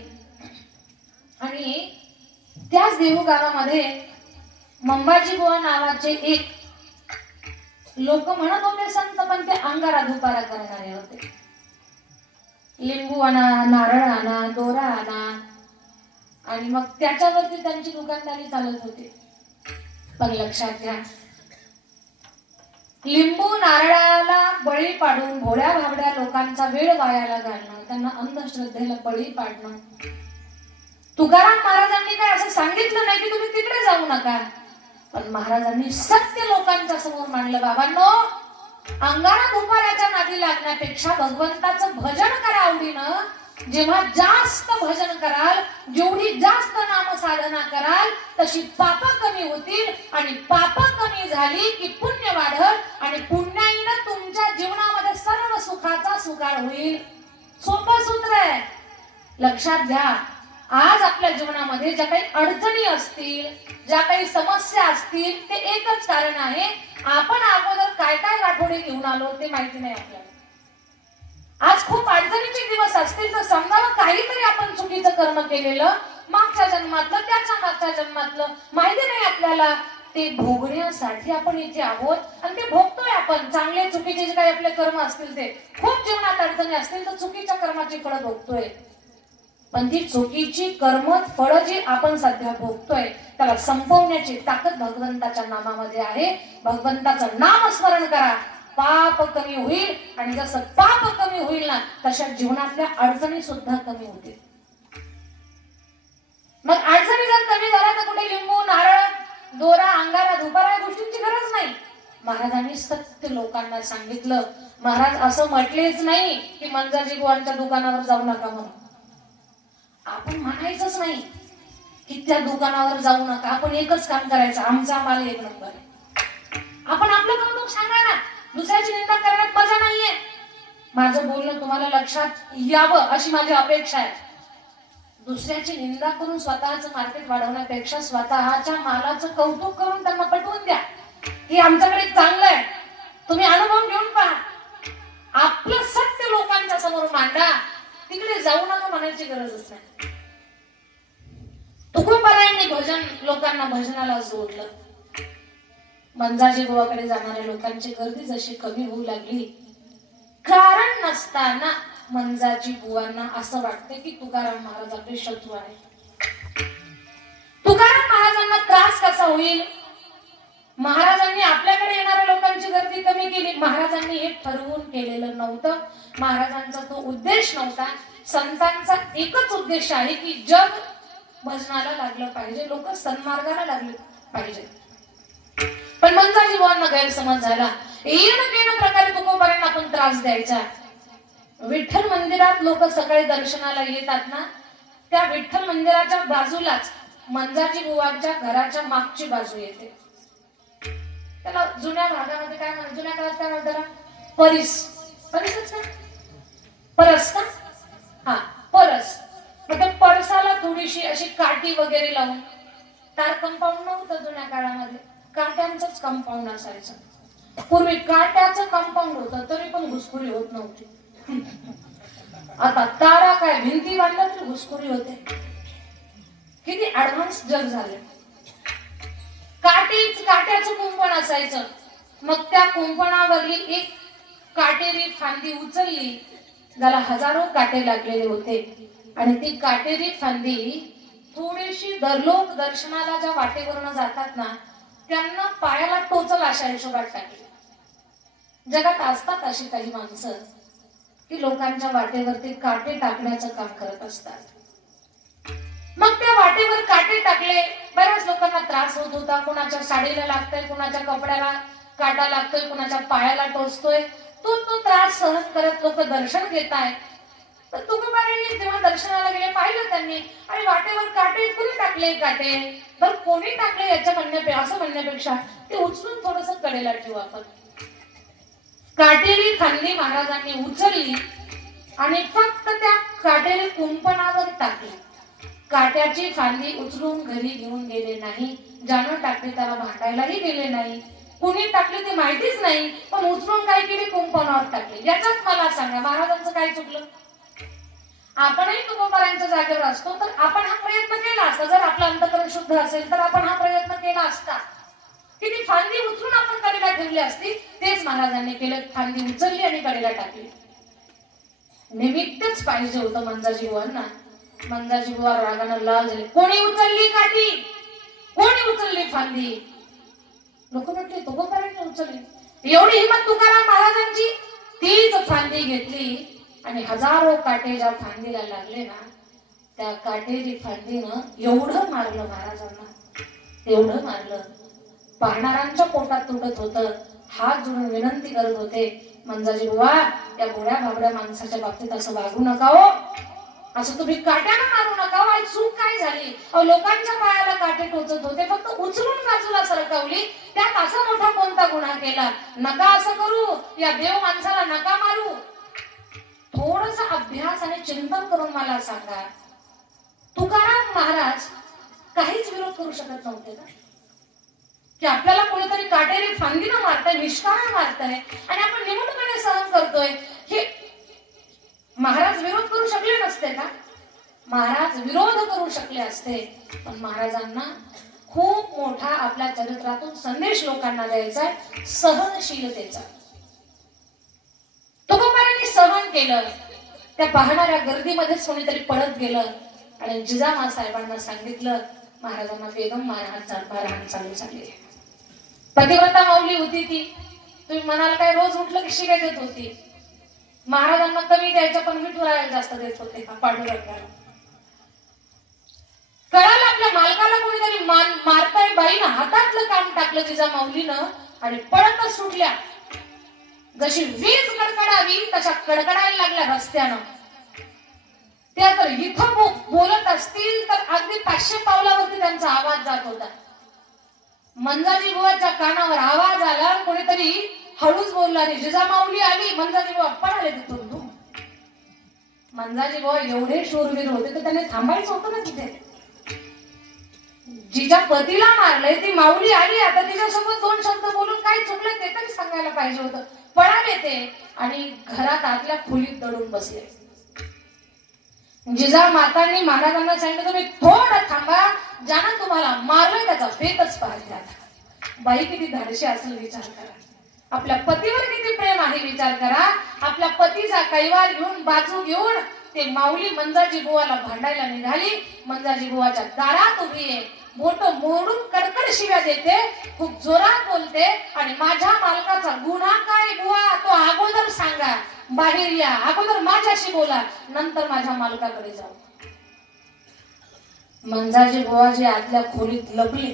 आणि त्याच देहूगावामध्ये मंबाजी बुवा नावाचे एक लोक म्हणत होते संत, पण ते अंगारा धुपारा करणारे होते. लिंबू आणा, नारळ आणा, दोरा आणा, आणि मग त्याच्यावरती त्यांची दुकानदारी चालत होती. पण लक्षात घ्या, लिंबू नारळाला बळी पाडून भोळ्या भाबड्या लोकांचा वेळ वायाला घालणं, त्यांना अंधश्रद्धेला बळी पाडणं. तुकाराम महाराजांनी काय असं सांगितलं नाही की तुम्ही तिकडे जाऊ नका, पण महाराजांनी सत्य लोकांच्या समोर मांडलं. बाबांनो, अंगारा धुपाऱ्याच्या नादी लागण्यापेक्षा भगवंताचं भजन करा आवडीनं. जेव्हा जास्त भजन कराल, जेवढी जास्त नामसाधना कराल, तशी पाप कमी होतील, आणि पाप कमी झाली की पुण्य वाढल, आणि पुण्याईनं तुमच्या जीवनामध्ये सर्व सुखाचा सुकाळ होईल. सोपं सूत्र आहे, लक्षात घ्या. आज आपल्या जीवनामध्ये ज्या काही अडचणी असतील, ज्या काही समस्या असतील, ते एकच कारण आहे, आपण अगोदर काय काय गाठोडे घेऊन आलो ते माहिती नाही आपल्याला. आज खूप अडचणीचे दिवस असतील तर समजावं, काहीतरी आपण चुकीचं कर्म केलेलं मागच्या जन्मातलं, त्याच्या मागच्या जन्मातलं माहिती नाही आपल्याला. ते भोगण्यासाठी आपण इथे आहोत, आणि ते भोगतोय आपण. चांगले चुकीचे जे काही आपले कर्म असतील, ते खूप जीवनात अडचणी असतील तर चुकीच्या कर्माची फळं भोगतोय. पण ती चुकीची कर्म फळं जी आपण सध्या भोगतोय, त्याला संपवण्याची ताकद भगवंताच्या नामामध्ये आहे. भगवंताचं नाम स्मरण करा, पाप कमी होईल. आणि जसं पाप कमी होईल ना, तशा जीवनातल्या अडचणी सुद्धा कमी होतील. मग अडचणी जर कमी झाल्या तर कुठे लिंबू, नारळ, दोरा, अंगारा, धुपारा या गोष्टींची गरज नाही. महाराजांनी सत्य लोकांना सांगितलं. महाराज असं म्हटलेच नाही की मंजाजी बुवांच्या दुकानावर जाऊ नका म्हणून. आपण म्हणायचंच नाही की त्या दुकानावर जाऊ नका. आपण एकच काम करायचं, आमचा माल एक नंबर आहे. आपण आपलं कौतुक सांगा ना, दुसऱ्याची निंदा करण्यात मजा नाहीये. माझं बोलणं तुम्हाला लक्षात यावं अशी माझी अपेक्षा आहे. दुसऱ्याची निंदा करून स्वतःचं मार्केट वाढवण्यापेक्षा स्वतःच्या मालाचं कौतुक करून त्यांना पटवून द्या की आमच्याकडे चांगलं आहे, तुम्ही अनुभव घेऊन पहा. आपलं सत्य लोकांच्या समोर मांडा, तिकडे जाऊ नका म्हणायची गरजच नाही. तुकोबारायांनी भजन लोकांना भजनाला जोडलं. मंजाजी बुवाकडे जाणाऱ्या लोकांची गर्दी जशी कमी होऊ लागली, कारण नसताना मंजाजी बुवांना असं वाटते की तुकाराम महाराज आपले शत्रू आहे. तुकाराम महाराजांना त्रास कसा होईल, महाराजांनी आपल्याकडे येणाऱ्या लोकांची गर्दी कमी केली. महाराजांनी हे ठरवून केलेलं नव्हतं. महाराजांचा तो उद्देश नव्हता. संतांचा एकच उद्देश आहे की जग भजनाला लागलं पाहिजे, लोक सन्मार्गाला लागले पाहिजे. पण मंजाजी बुवांना गैरसमज झाला. येणं प्रकारे तुकोबारांना आपण त्रास द्यायचा. विठ्ठल मंदिरात लोक सकाळी दर्शनाला येतात ना, त्या विठ्ठल मंदिराच्या बाजूलाच मंजाजी बुवांच्या घराच्या मागची बाजू येते. त्याला जुन्या भागामध्ये काय म्हणतात, जुन्या काळात काय म्हणतात, परिस, परिसच का, परस का, हा परस. मग त्या परसाला थोडीशी अशी काठी वगैरे लावून, तार कंपाऊंड नव्हतं जुन्या काळामध्ये, काट्यांचंच कंपाऊंड असायचं. पूर्वी काट्याचं कंपाऊंड होतं तरी पण घुसखोरी होत नव्हती. आता तारा काय भिंती बांधल्या तरी घुसखोरी होते. किती ऍडव्हान्स जग झाले. काट्याचं कुंपण असायचं. मग त्या कुंपणावरली एक काटेरी फांदी उचलली, ज्याला हजारो काटे लागलेले होते, आणि ती काटेरी फांदी थोडीशी लोक दर्शनाला ज्या वाटेवरून जातात ना, त्यांना पायाला टोचल अशा हिशोबात टाकली. जगात असतात अशी काही माणसं की लोकांच्या वाटेवरती काटे टाकण्याचं काम करत असतात. मग त्या वाटेवर काटे टाकले. बऱ्याच लोकांना त्रास होत होता. कुणाच्या साडीला लागतोय, कुणाच्या कपड्याला काटा लागतोय, कुणाच्या पायाला टोचतोय. तो त्रास सहन करत लोक दर्शन घेत आहेत. तर तुकोबारायांनी जेव्हा दर्शनाला गेले, पाहिलं त्यांनी, आणि वाटेवर काटे कोणी टाकले, काटे बर कोणी टाकले याच्या असं म्हणण्यापेक्षा ते उचलून थोडस कडेला ठेवू आपण. काटेरी फांदी महाराजांनी उचलली आणि फक्त त्या काटेरी कुंपणावर टाकली. काट्याची फांदी उचलून घरी घेऊन गेले नाही. ज्यानं टाकले त्याला भांडायलाही गेले नाही. कुणी टाकली ती माहितीच नाही, पण उचलून काय केली, कुंपणावर टाकली. याच्यात मला सांगा महाराजांचं काय चुकलं? आपणही तुकोबारांच्या जागेवर असतो तर आपण हा प्रयत्न केला असता. जर आपलं अंतःकरण शुद्ध असेल तर आपण हा प्रयत्न केला असता की ती फांदी उचलून आपण कडेला ठेवली असती. तेच महाराजांनी केलं, फांदी उचलली आणि कडेला टाकली. निमित्तच पाहिजे होतं मंजाजी बुवांना. मंजाजी बुवा रागानं लाल झाले. कोणी उचलली काठी, कोणी उचलली फांदी? लोक म्हटले तुकोबारांनी उचलली. एवढी हिंमत तुकाराम महाराजांची. तीच फांदी घेतली आणि हजारो काटे ज्या फांदीला लागले ना, त्या काटेरी फांदीनं एवढं मारलं महाराजांना, एवढं मारलं. पाहणाऱ्यांच्या पोटात तुटत होतं. हात जोडून विनंती करत होते, मंजाजी बुवा या गोड्या भाबड्या माणसाच्या बाबतीत असं वागू नका हो, असं तुम्ही काट्यानं मारू नका हो. आज चूक काय झाली? लोकांच्या पायाला काटे टोचत होते, फक्त उचलून बाजूला सरकवली. त्यात असा मोठा कोणता गुन्हा केला? नका असं करू, या देव माणसाला नका मारू. थोडासा अभ्यास आणि चिंतन करून मला सांगा, तुकाराम महाराज काहीच विरोध करू शकत नव्हते का? की आपल्याला कोणीतरी काटेरी फांदीनं मारताय, निष्कारण मारताय आणि आपण निमूटपणे सहन करतोय, हे महाराज विरोध करू शकले नसते का? महाराज विरोध करू शकले असते, पण महाराजांना खूप मोठा आपल्या चरित्रातून संदेश लोकांना द्यायचा आहे, सहनशीलतेचा. तुकोबारांनी सहन केलं. त्या पाहणाऱ्या गर्दीमध्येच कोणीतरी पळत गेलं आणि जिजामा साहेबांना सांगितलं, महाराजांना बेगम मारहाण चालू झाली. पतिव्रता माऊली होती ती. तुम्ही म्हणाल काय रोज उठलं की शिव्या देत होती? महाराजांना कमी द्यायच्या पण विठुरायाला जास्त देत होते का? पांडुरंगाला कळालं आपल्या मालकाला कोणीतरी मारताय, बाईनं हातातलं काम टाकलं जिजामाऊलीनं आणि पळतच सुटल्या. जशी वीज कडकडावी तशा कडकडायला लागल्या रस्त्यानं. त्या जर इथं बोलत असतील तर अगदी 500 पावलावरती त्यांचा आवाज जात होता. मंजाजी बुवाच्या कानावर आवाज आला, कोणीतरी हळूच बोलला, रे जिजामाऊली आली. मंजाजी बुवा पळाले तिथून. मंजाजी बुवा एवढे शूरवीर होते तर त्यांनी थांबायचं होतं ना तिथे. जिच्या पतीला मारलंय ती माऊली आली, आता तिच्यासोबत 2 शब्द बोलून काय चुकलं ते तरी सांगायला पाहिजे होतं. पळाले ते आणि घरात आतल्या खोलीत दडून बसले. जिजा मातांनी महाराजांना सांगितलं, तुम्ही थोडं थांबा, ज्यानं तुम्हाला मारलंय त्याचा फेतच पाहते. आता बाई किती धाडशी असेल विचार करा. आपल्या पतीवर किती प्रेम आहे विचार करा. आपल्या पतीचा कैवार घेऊन, बाजू घेऊन ते माऊली मंजाजी बुवाला भांडायला निघाली. मंजाजी बुवाच्या दारात उभी आहे, बोट मोडून कडकड शिव्या देते, खूप जोरात बोलते आणि माझ्या मालकाचा गुन्हा काय बुवा तो अगोदर सांगा, बाहेर या, अगोदर माझ्याशी बोला, नंतर माझ्या मालकाकडे जाऊ. मंजाजी बुवाजी आतल्या खोलीत लपले,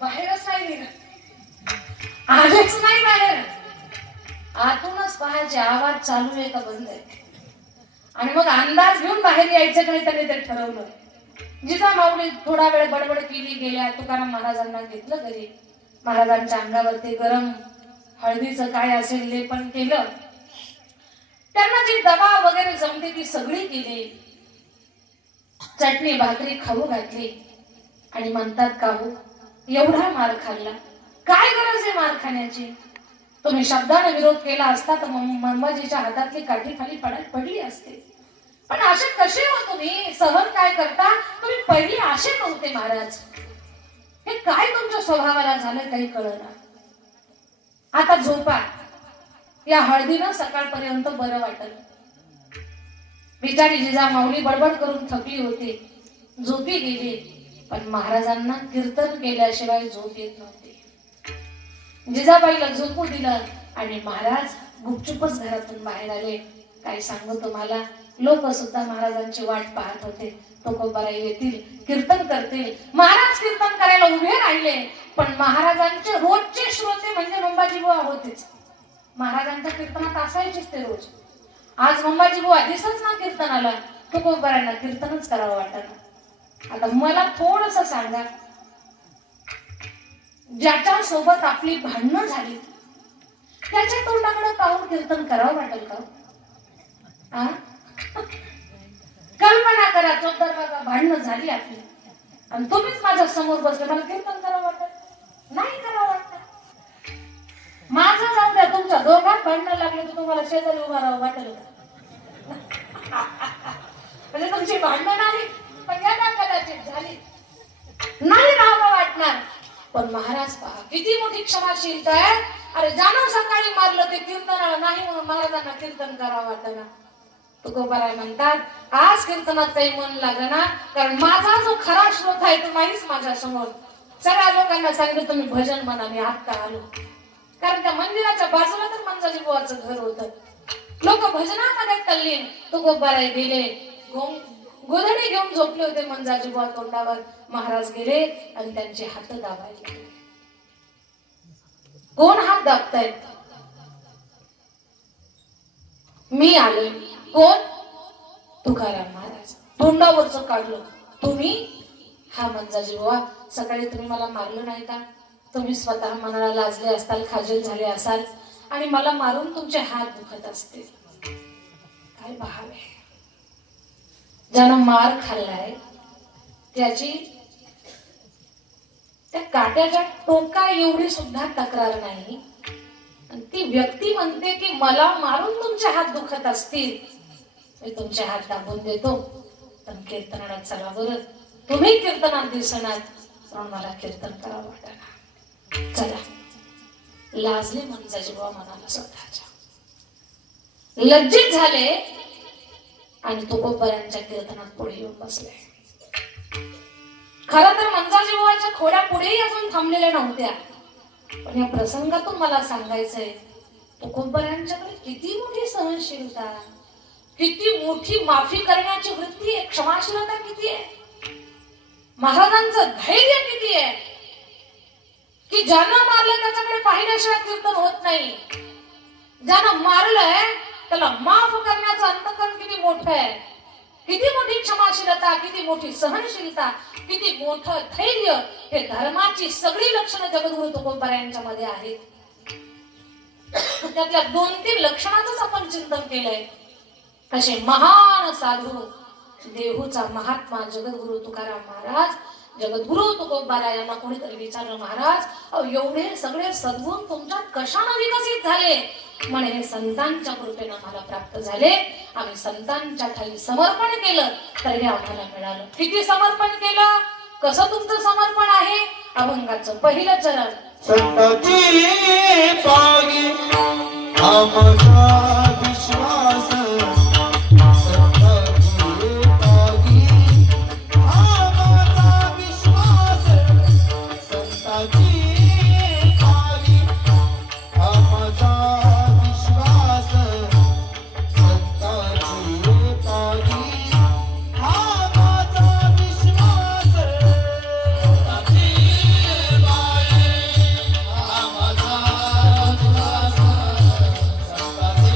बाहेरच नाही निघत, आलेच नाही बाहेर. आतूनच पाहायचे आवाज चालू आहे का बंद आहे, आणि मग अंदाज घेऊन बाहेर यायचं का नाही त्यांनी ते ठरवलं. जिजामाऊली थोडा वेळ बडबड केली, गेल्या. तुकाराम महाराजांना घेतलं घरी. महाराजांच्या अंगावरती गरम हळदीचं काय असेल लेपन केलं. त्यांना जी दवा वगैरे जमते ती सगळी केली. चटणी भाकरी खाऊ घातली आणि म्हणतात, का हो एवढा मार खाल्ला, काय गरज आहे मार खाण्याची? तुम्ही शब्दाने विरोध केला असता तर मंबाजीच्या हातातली काठी खाली पडली असते. पण असे कसे हो तुम्ही? सहन काय करता तुम्ही? पहिले असे नव्हते महाराज. हे काय तुमच्या स्वभावाला झालं काही कळना. आता झोपा, या हळदीनं सकाळपर्यंत बरं वाटल. बिचारी जिजामाऊली बडबड करून थकली होती, झोपी गेली. पण महाराजांना कीर्तन केल्याशिवाय झोप येत नव्हती. जिजाबाईला झोपू दिलं आणि महाराज गुपचुपच घरातून बाहेर आले. काय सांगू तुम्हाला, लोक सुद्धा महाराजांची वाट पाहत होते. तुकोबाराई येतील, कीर्तन करतील. महाराज कीर्तन करायला उभे राहिले, पण महाराजांचे रोजचे श्रोते म्हणजे मंबाजी बुवा होतेच. महाराजांच्या कीर्तनात असायचेच ते रोज. आज मंबाजी बुवा दिसच ना कीर्तनाला, तुकोबारांना कीर्तनच करावं वाटत. आता मला थोडस सांगा, ज्याच्या सोबत आपली भांडणं झाली त्याच्या तोंडाकडे पाहून कीर्तन करावं वाटेल का? कल्पना करा, चोपदार बाबा भांडणं झाली आपली आणि तुम्हीच माझ्या समोर बसले, मला कीर्तन करावं वाटत? नाही करावं वाटतं. माझं जाऊ द्या, तुमच्या दोघात भांडणं लागले तर तुम्हाला शेजारी उभा राहावं वाटेल का? म्हणजे तुमची भांडणं नाही पण या कदाचित झाली नाही राहावं वाटणार. पण महाराज पहा किती मोठी क्षमाशीलता आहे. अरे ज्यानं सकाळी मारलं ते कीर्तनाला नाही म्हणून महाराजांना कीर्तन करावं वाटतं. तुकोबाराय म्हणतात आज कीर्तनात काही मन लागना, कारण माझा जो खरा श्रोत आहे तो नाहीच माझ्या समोर. सगळ्या लोकांना सांगितलं तुम्ही भजन म्हणा, मी आत्ता आलो. कारण त्या मंदिराच्या बाजूला तर मंजाजी बुवाचं घर होतं. लोक भजनामध्ये तल्लीन. तुकोबाराय गेले, गोधडी घेऊन झोपले होते मंजाजी बुवा तोंडावर. महाराज गेले आणि त्यांचे हात दाबायला. कोण हात दाबतायत? मी आले. कोण? तुकाराम महाराज. तोंडावरच काढलं. तुम्ही? हा मंजाजी बुवा, सकाळी तुम्ही मला मारलं नाही का? तुम्ही स्वतः मनाला लाजले असताल, खाजल झाले असाल आणि मला मारून तुमचे हात दुखत असतील. काय भाव आहे. ज्यानं मार खाल्लाय त्याची त्या काट्याच्या टोका एवढी सुद्धा तक्रार नाही. आणि ती व्यक्ती म्हणते की मला मारून तुमचे हात दुखत असतील, मी तुमचे हात दाबून देतो, पण कीर्तनात चला बरं. तुम्ही कीर्तनात दिसणार म्हणून मला कीर्तन करावं वाटणार. चला. लाजले मंजाजी बुवा मनाला स्वतःच्या, लज्जित झाले आणि तुकोबारायांच्या कीर्तनात पुढे येऊन बसले. खरं तर मंजाजी बुवाच्या खोड्या पुढेही अजून थांबलेल्या नव्हत्या. पण या प्रसंगातून मला सांगायचंय तुकोबारायांच्याकडे किती मोठी सहनशीलता, किती मोठी माफी करण्याची वृत्ती आहे, क्षमाशीलता किती आहे, महाराजांचं धैर्य किती आहे की ज्यानं मारलं त्याच्याकडे पाहिल्याशिवाय कीर्तन होत नाही. ज्यानं मारलंय त्याला माफ करण्याचं अंतकरण किती मोठं आहे. किती मोठी क्षमाशीलता, किती मोठी सहनशीलता, किती मोठं धैर्य. हे धर्माची सगळी लक्षणं जगद्गुरु तुकोबारायांच्या मध्ये आहेत. त्यातल्या 2-3 लक्षणांच आपण चिंतन केलंय. असे महान साधू, देहूचा महात्मा जगद्गुरु तुकाराम महाराज, जगद्गुरु तुकोबाराय यांना कोणीतरी विचारलं, महाराज एवढे सगळे सद्गुण तुमच्यात कशाने विकसित झाले? म्हणे हे संतांच्या कृपेने आम्हाला प्राप्त झाले. आम्ही संतांच्या ठाई समर्पण केलं तर हे आम्हाला मिळालं. किती समर्पण केलं? कसं तुमचं समर्पण आहे? अभंगाचं पहिलं चरण. संतांची पागी आमचा विश्वास, संतांची पागी आमचा विश्वास, संतांची पागी आमचा विश्वास, संतांची पागी आमचा विश्वास, संतांची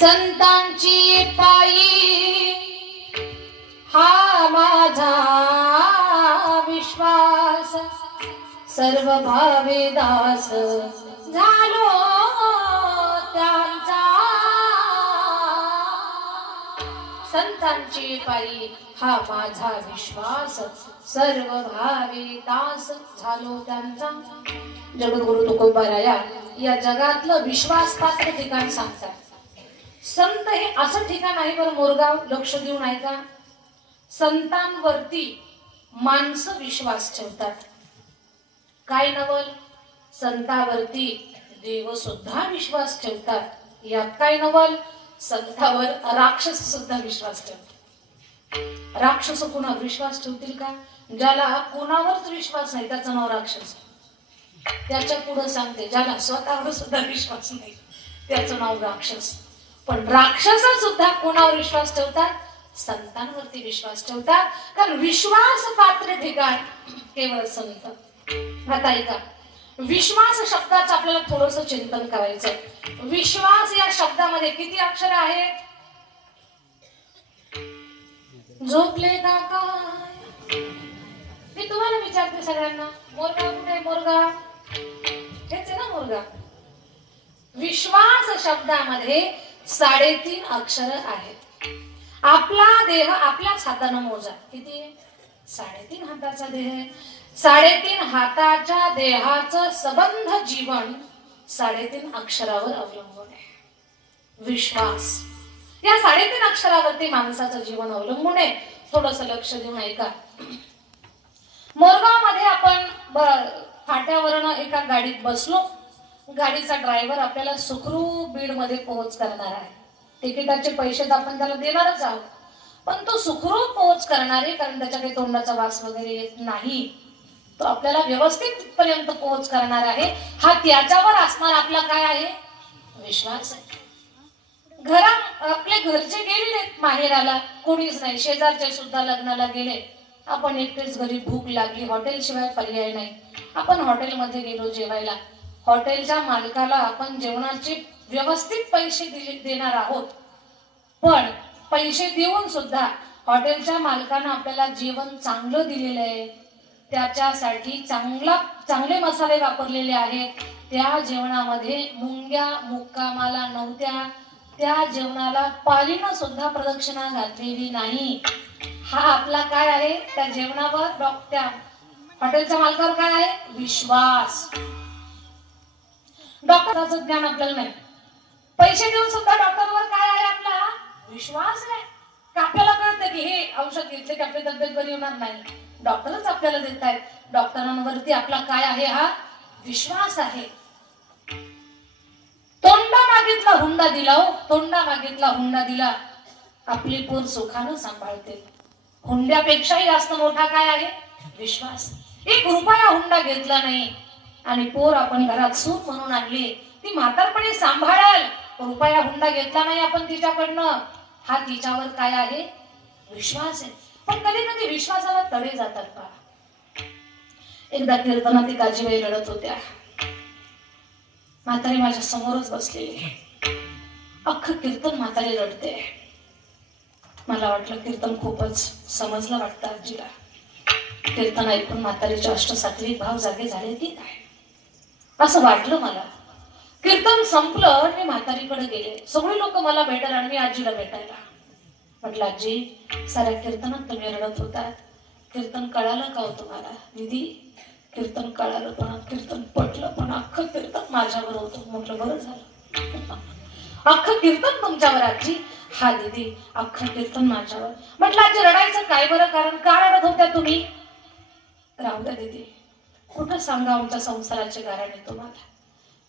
संतांची पायी हा माझा विश्वास, सर्व भावे दास झालो त्यांचा. संतांची पायी हा माझा विश्वास, सर्व भावे दास झालो त्यांचा. जगद्गुरु तुकोबाराया या जगातलं विश्वासपात्र ठिकाण सांगतात. संत हे असं ठिकाण आहे बरं मोरगाव, लक्ष देऊन ऐका. संतांवरती माणसं विश्वास ठेवतात. काय नवल, संतावरती देव सुद्धा विश्वास ठेवतात. यात काय नवल, संतावर राक्षस सुद्धा विश्वास ठेवतात. राक्षस कुणावर विश्वास ठेवतील का? ज्याला कुणावरच विश्वास नाही त्याचं नाव राक्षस. त्याच्या पुढे सांगते, ज्याला स्वतःवर सुद्धा विश्वास नाही त्याचं नाव राक्षस. पण राक्षस सुद्धा कोणावर विश्वास ठेवतात? संतांवरती विश्वास ठेवतात. कारण विश्वास पात्र ठिकाण केवळ संत. आता ऐका, विश्वास शब्दाचं आपल्याला थोडंसं चिंतन करायचं. विश्वास या शब्दामध्ये किती अक्षर आहेत? झोपले का काय? मी तुम्हाला विचारते सगळ्यांना, मोरगा कुठे? मोरगा हेच आहे ना मोरगा. विश्वास शब्दामध्ये 3.5 अक्षर आहेत. आपला देह आपल्याच हाताने मोजा. किती? 3.5 हाताचा देह आहे. 3.5 हाताच्या देहाचं संबंध जीवन 3.5 अक्षरावर अवलंबून आहे. विश्वास या 3.5 अक्षरावरती माणसाचं जीवन अवलंबून आहे. थोडस लक्ष देऊन ऐका. मोरगाव मध्ये आपण फाट्यावरनं एका गाडीत बसलो. गाडीचा ड्रायव्हर आपल्याला सुखरूप बीड मध्ये पोहोच करणार आहे. तिकिटाचे पैसे तर आपण त्याला देणारच आहोत, पण तो सुखरूप पोहोच करणार आहे. कारण त्याच्या काही तोंडाचा वास वगैरे येत नाही. तो आपल्याला व्यवस्थित पर्यंत पोहोच करणार आहे. हा त्याच्यावर असणार आपला काय आहे? विश्वास आहे. आपले घरचे गेलेले माहेराला, कोणीच नाही. शेजारचे सुद्धा लग्नाला गेले. आपण एकटेच घरी, भूक लागली, हॉटेल शिवाय पर्याय नाही. आपण हॉटेलमध्ये गेलो जेवायला. हॉटेलच्या मालकाला आपण जेवणाचे व्यवस्थित पैसे देणार आहोत, पण पैसे देऊन सुद्धा हॉटेलच्या मालकानं आपल्याला जेवण चांगलं दिलेलं आहे, त्याच्यासाठी चांगले मसाले वापरलेले आहेत. त्या जेवणामध्ये मुंग्या मुक्कामाला नव्हत्या. त्या जेवणाला पालीनं सुद्धा प्रदक्षिणा घातलेली नाही. हा आपला काय आहे? त्या जेवणावर, त्या हॉटेलच्या मालकावर काय आहे? विश्वास. डॉक्टरचं ज्ञान आपल्याला नाही. पैसे देऊन सुद्धा डॉक्टरवर काय आहे? आपला विश्वास आहे. का आपल्याला कळतं की हे औषध घेतले की आपली तब्येत बरी होणार नाही? डॉक्टरच आपल्याला देत आहेत. डॉक्टरांवरती आपला काय आहे? हा विश्वास आहे. तोंडा मागितला हुंडा दिला. हो, तोंडा मागितला हुंडा दिला. आपली पोर सुखानं सांभाळते. हुंड्यापेक्षाही जास्त मोठा काय आहे? विश्वास. 1 रुपया हुंडा घेतला नाही आणि पोर आपण घरात सून म्हणून आणली, ती म्हातारपणी सांभाळाल. रुपया हुंडा घेतला नाही आपण तिच्याकडनं, हा तिच्यावर काय आहे? विश्वास आहे. पण कधी कधी विश्वासाला तडे जातात का? एकदा कीर्तनात एक आजीबाई रडत होत्या. म्हातारी माझ्या समोरच बसलेली. अख्खं कीर्तन म्हातारी रडते. मला वाटलं कीर्तन खूपच समजलं वाटतं आजीला. कीर्तन ऐकून म्हातारीचे अष्टसात्विक भाव जागे झाले की काय असं वाटलं मला. कीर्तन संपलं आणि मी म्हातारीकडे गेले. सगळे लोक मला भेटायला आणि मी आजीला भेटायला. म्हटलं आजी, साऱ्या कीर्तनात तुम्ही रडत होतात, कीर्तन कळालं का हो तुम्हाला? दीदी, कीर्तन कळालं, पण कीर्तन पटलं, पण अख्खं कीर्तन माझ्यावर होतं. म्हटलं बरं झालं. अख्खं कीर्तन तुमच्यावर आजी? हा दीदी, अख्खं कीर्तन माझ्यावर. म्हटलं आजी, रडायचं काय बरं कारण? का रडत होत्या तुम्ही? राहू द्या दीदी, कुठं सांगा आमच्या संसाराचे कारण आहे तुम्हाला.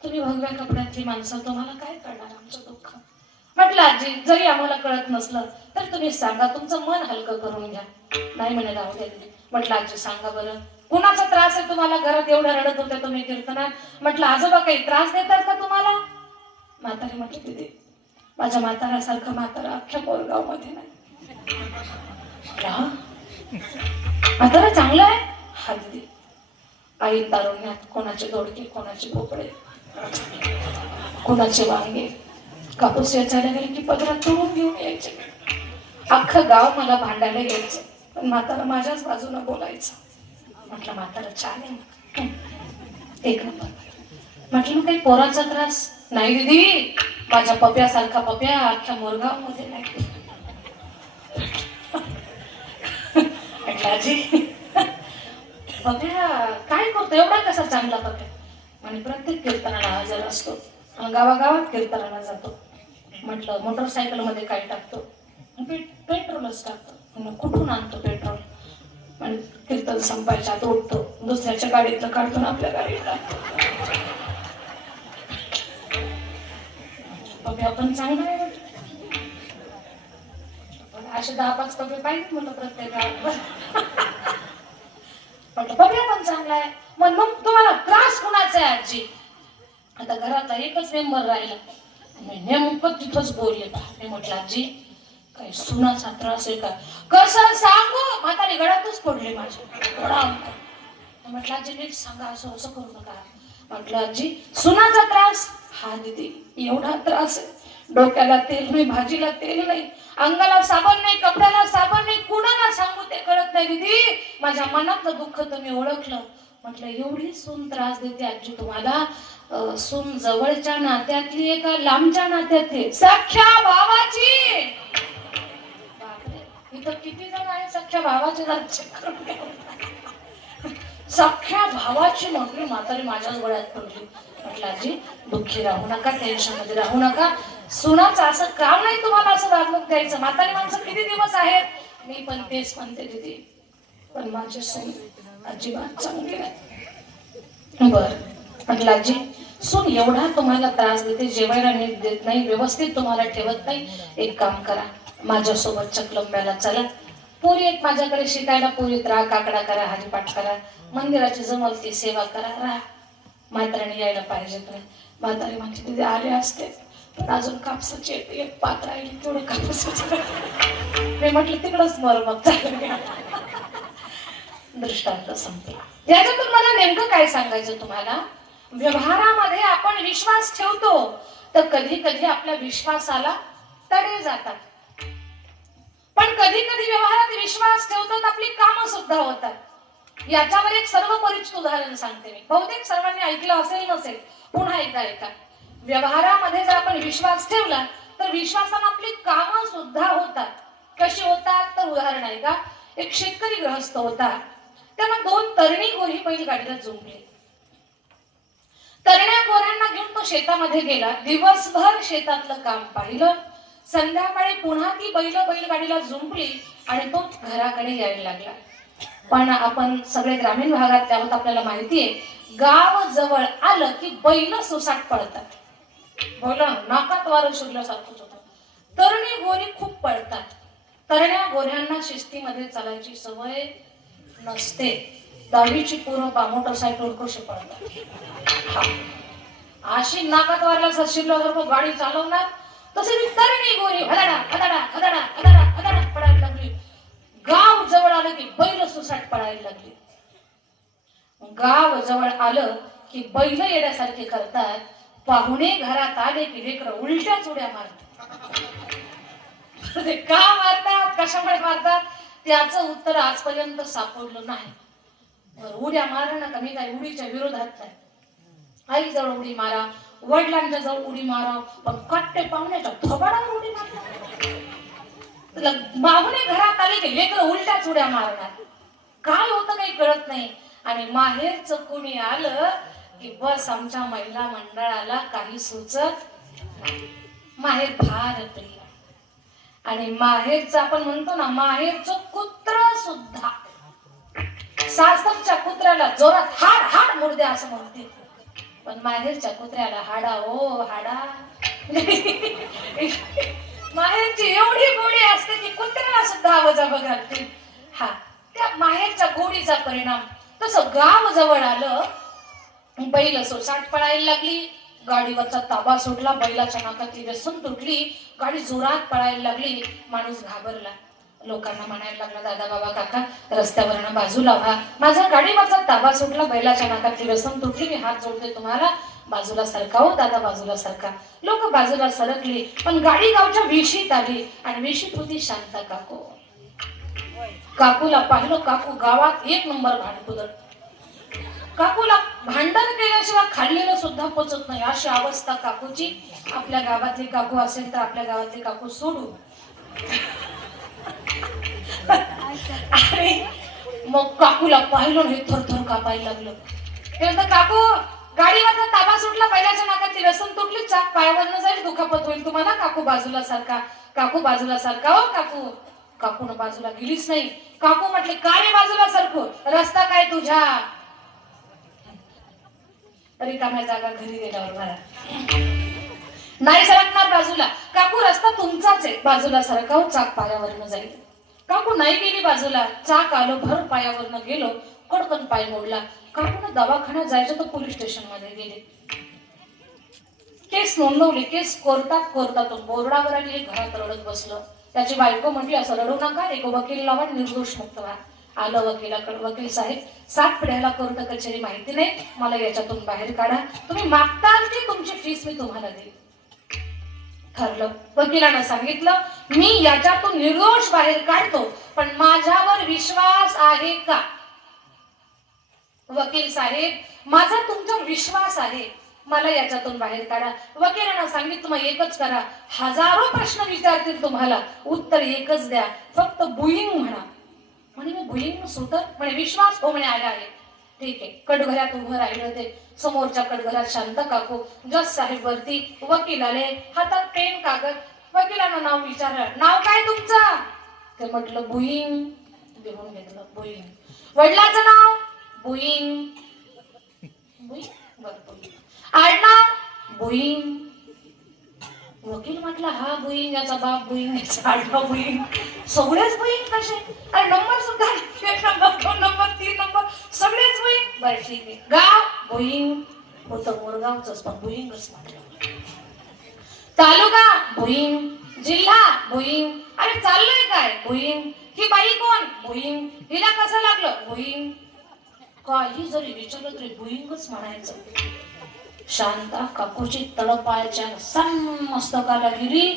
तुम्ही भगव्या कपड्यातली माणसं, तुम्हाला काय करणार आमचं दुःख. म्हटलं आजी, जरी आम्हाला कळत नसलं तर तुम्ही सांगा, तुमचं मन हलकं करून घ्या. नाही म्हणे, राहू द्या दीदी. म्हटलं आजी सांगा बरं, कुणाचा त्रास आहे तुम्हाला? घरात एवढं रडत होत्या तुम्ही कीर्तनात. म्हटलं आजोबा काही त्रास देतात का तुम्हाला? म्हातारी म्हटली, दीदी, माझ्या म्हाताऱ्यासारखं म्हातारा अख्ख्या मोरगाव मध्ये नाही. म्हातारा चांगलं आहे? हा दीदी, आई तारुण्यात कोणाचे दोडके, कोणाचे भोपळे, कोणाचे वांगे, कापूस वेचायला गेले की पदरात तोडून घेऊन यायचे. अख्खं गाव मला भांडायला यायचं, पण म्हातारा माझ्याच बाजूला बोलायचं. म्हटलं म्हातारा छान आहे, एक नंबर. म्हटलं मग काही पोराचा त्रास नाही दीदी, माझ्या पप्यासारखा पप्या अख्ख्या मोरगाव मध्ये नाही. म्हटलं आजी पप्या काय करतो एवढा कसा चांगला पप्या? आणि प्रत्येक कीर्तनाला हजर असतो, गावागावात कीर्तनाला जातो. म्हटलं मोटरसायकल मध्ये काय टाकतो? पेट्रोलच टाकतो. कुठून आणतो पेट्रोल? आणि कीर्तन संपायच्या आत उठतो, दुसऱ्याच्या गाडीतलं काढतो, आपल्या गाडीत टाकतो. पप्या पण चांगला आहे. असे 10-5 पप्या पाहिजे म्हणलं प्रत्येक गावात. म्हटलं पप्या पण चांगला आहे. मग तुम्हाला त्रास कुणाचा आहे आजी? आता घरातला एकच मेंबर राहिला. मी नेमकं तिथंच बोलले. मी म्हटलं आजी काही सुनाचा त्रास आहे का? कसं सांगू? म्हातारी गळ्यातच पडले माझ्या. म्हटलं आजी नीट सांगा, असं असं करू नका. म्हटलं आजी सुनाचा त्रास? हा दीदी एवढा त्रास आहे, डोक्याला तेल नाही, भाजीला तेल नाही, अंगाला साबण नाही, कपड्याला साबण नाही, कुणाला सांगू ते कळत नाही दीदी. माझ्या मनातलं दुःख तुम्ही ओळखलं. म्हटलं एवढी सून त्रास देते आजी तुम्हाला? सून जवळच्या नात्यातली आहे का लांबच्या नात्यातली? सख्या भावाची. बापरे, इथं किती जण आहे सख्या भावाचे? सख्या भावाची म्हटली म्हातारी माझ्याच गळ्यात पडली. म्हटलं आजी दुःखी राहू नका, टेन्शन मध्ये राहू नका. सुनाचं असं काम नाही तुम्हाला असं वागणूक द्यायचं. म्हातारी माणसं किती दिवस आहेत? मी पण तेच म्हणते दीदी, पण माझी सून अजिबात चांगली नाही. बर म्हटलं आजी सून एवढा तुम्हाला त्रास देते, जेवायला नीट देत नाही, व्यवस्थित तुम्हाला ठेवत नाही, एक काम करा माझ्यासोबत चकलंब्याला चला. पोरी एक माझ्याकडे शिकायला, पोरीत राहा, काकडा करा, हरिपाठ करा, मंदिराची जमल ती सेवा करा, राहा. म्हाताऱ्याने यायला पाहिजे नाही. म्हातारी म्हणते तिथे आले असते, पण अजून कापसाची एक पात राहिली, तेवढं कापसाची. मी म्हटलं तिकडच मर मग चालेल. दृष्टांत संपला. याच्यातून मला नेमकं काय सांगायचं तुम्हाला? व्यवहारामध्ये आपण विश्वास ठेवतो, तर कधी कधी आपल्या विश्वासाला तडे जातात. पण कधी कधी व्यवहारात विश्वास ठेवतो तर आपली कामं सुद्धा होतात. याच्यावर एक सर्व परिचित उदाहरण सांगते मी. बहुतेक सर्वांनी ऐकलं असेल नसेल, पुन्हा एकदा ऐका. व्यवहारामध्ये जर आपण विश्वास ठेवला तर विश्वासाने आपली कामं सुद्धा होतात. कशी होतात तर उदाहरण आहे का, एक शेतकरी गृहस्थ होता. त्यांना 2 तरणी गोरी बैलगाडीला जुंपली. तरण्या गोऱ्यांना घेऊन तो शेतामध्ये गेला. दिवसभर शेतातलं काम पाहिलं. संध्याकाळी पुन्हा ती बैलगाडीला जुंपली आणि तो घराकडे यायला लागला. पण आपण सगळे ग्रामीण भागात आहोत, आपल्याला माहितीये गाव जवळ आलं की बैल सुसाट पळतात. बोला नाकात वारं शिरल्यासारखंच होतं. तरणी गोरी खूप पळतात. तरण्या गोऱ्यांना शिस्तीमध्ये चालायची सवय नसते. 10वीची पोरं मोटरसायकल कशी पळतात, अशी नाकात वारला शिरल्यासारखं गाडी चालवणार, तसे तरणी गोरी खदाडा खदाडा खदाडा खदाडा खदाडा पडायला लागली. गाव जवळ आलं की बैल सुसाट पळायला लागली. गाव जवळ आलं की बैल येण्यासारखे करतात. पाहुणे घरात आले की लेकरं उलट्याच उड्या मारतात. ते का मारतात, कशामुळे मारतात, त्याचं उत्तर आजपर्यंत सापडलं नाही. उड्या मारा नका, मी काही उडीच्या विरोधात नाही. आई जवळ उडी मारा, वडिलांच्या जवळ उडी मारा, पण कट्टे पाहुण्याच्या थोबाडावर उडी मारतात. पाहुणे घरात आले की लेकरं उलट्याच उड्या मारणार. काय होतं काही कळत नाही. आणि माहेरचं कोणी आलं की बस आमच्या महिला मंडळाला काही सुचत नाही. माहेर फार प्रिय. आणि माहेरचं आपण म्हणतो ना, माहेरचं कुत्र सुद्धा सासरच्या कुत्र्याला जोरात हाड हाड मुर्दे असं म्हणते, पण माहेरच्या कुत्र्याला हाडा ओ हाडा. माहेरची एवढी गोडी असते की कुत्र्याला सुद्धा आवाजाबा घालते. हा, त्या माहेरच्या गोडीचा परिणाम. तसं गाव जवळ आलं, बैल सुसाट पळायला लागली. गाडीवरचा ताबा सुटला, बैलाच्या नाकातली व्यसन तुटली, गाडी जोरात पळायला लागली. माणूस घाबरला, लोकांना म्हणायला लागला, दादा बाबा काका रस्त्यावरनं बाजूला व्हा, माझा गाडीवरचा ताबा सुटला, बैलाच्या नाकातली व्यसन तुटली, मी हात जोडते तुम्हाला, बाजूला सरका हो दादा, बाजूला सरका. लोक बाजूला सरकली, पण गाडी गावच्या वेशीत आली आणि वेशीत होती शांता काकू. काकूला पाहिलं, काकू गावात एक नंबर भांडकुदळ. काकूला भांडण केल्याशिवाय खाल्लेलं सुद्धा पचत नाही अशी अवस्था काकूची. आपल्या गावातली काकू असेल तर आपल्या गावातली काकू सोडू. आणि मग काकूला पाहिलं हे थरथर कापायला लागलं. ते म्हणतात, काकू गाडीवरचा ताबा सुटला, पहिल्याच्या नाकातली रसन तुटली, चाक पायावरनं जाईल, दुखापत होईल तुम्हाला. काकू बाजूला सारखा, काकू बाजूला सारखा हो काकू. काकून बाजूला गेलीच नाही. काकू म्हटले, काय रे बाजूला सरकू, रस्ता काय तुझ्या? रिकाम्या जागा घरी गेल्यावर मला नाही सरकणार बाजूला. काकू रस्ता तुमचाच आहे, बाजूला सरकाव, चाक पायावरनं जाईल. काकू नाही गेली बाजूला, चाक आलं, भर पायावरनं गेलो, कडकन पाय मोडला. काकून दवाखान्यात जायचं तर पोलीस स्टेशन मध्ये गेले, केस नोंदवली. केस कोर्टातून बोर्डावर आली. एक घरात रडत बसलं. त्याची बायको म्हटली, असं रडू नका, एक वकील लावा, निर्दोष मुक्त व्हा. आलं वकिलाकडे. वकील साहेब, 7 पिढ्याला कोर्ट कचेरी माहिती नाही, मला याच्यातून बाहेर काढा, तुम्ही मागताल ती तुमची फीस मी तुम्हाला देईन. ठरलं. वकिलांना सांगितलं, मी याच्यातून निर्दोष बाहेर काढतो, पण माझ्यावर विश्वास आहे का? वकील साहेब, माझा तुमचा विश्वास आहे, मला याच्यातून बाहेर काढा. वकिलांना सांगितलं, मग एकच करा, हजारो प्रश्न विचारतील तुम्हाला, उत्तर एकच द्या, फक्त बुईंग म्हणा. म्हणे मी बुईंग सुटर, म्हणे विश्वास हो, म्हणे आहे. ठीक आहे. कटघऱ्यात उभं राहिलं ते. समोरच्या कटघरात शांत काकू, जज साहेब वरती, वकील आले, हातात पेन कागद. वकिलांना नाव विचारलं, नाव काय तुमचं? ते म्हटलं बुईंग. लिहून घेतलं बुईंग. वडिलाचं नाव? बुईंग. बुईंग, बरं बुईंग. आडनाव? बुईंग. वकील म्हटलं, हा बुईंग, याचा बाप बुईंग, याचा आडनाव बुईंग, सगळेच बुईंग कसे? अरे नंबर सुद्धा, 1 नंबर, 2 नंबर, 3 नंबर, सगळेच बुईंग. बरं ठीक आहे. गाव? बुईंग. होतं मोरगावच, पण बुईंगच म्हटलं. तालुका? बुईंग. जिल्हा? बुईंग. अरे चाललंय काय? बुईंग. ही बाई कोण? बुईंग. हिला कसं लागलं? बुईंग. काही जरी विचारलं तरी बुईंगच म्हणायचं. शांता काकूची तळपायाच्या मस्तकाला गिरी.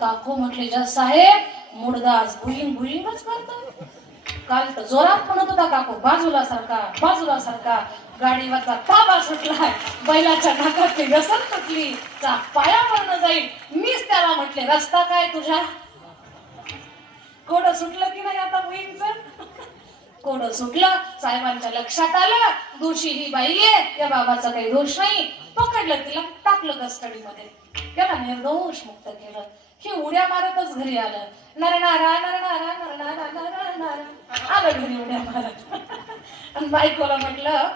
काकू म्हटले, जज साहेब, मुडदा आज बुईंग बुईंगच करतो. काल तर जोरात म्हणत होता काकू, बाजूला सारखा, बाजूला सारखा. गाडीवरचा ताबा सुटलाय, बैलाच्या नाकातली रसन तुटली, चाक पायावरनं जाईल. मीच त्याला म्हटले, रस्ता काय तुझ्या? कोड सुटलं की नाही आता बुईंगचं? कोड सुटलं. साहेबांच्या लक्षात आलं, दोषी ही बाई आहे, या बाबाचा काही दोष नाही. पकडलं तिला, टाकलं कस्टडीमध्ये, त्याला निर्दोष मुक्त केलं. हे उड्या मारतच घरी आलं. नरनारा नरनारा नरनारा नरनारा आलं घरी उड्या मारत. आणि बायकोला म्हटलं,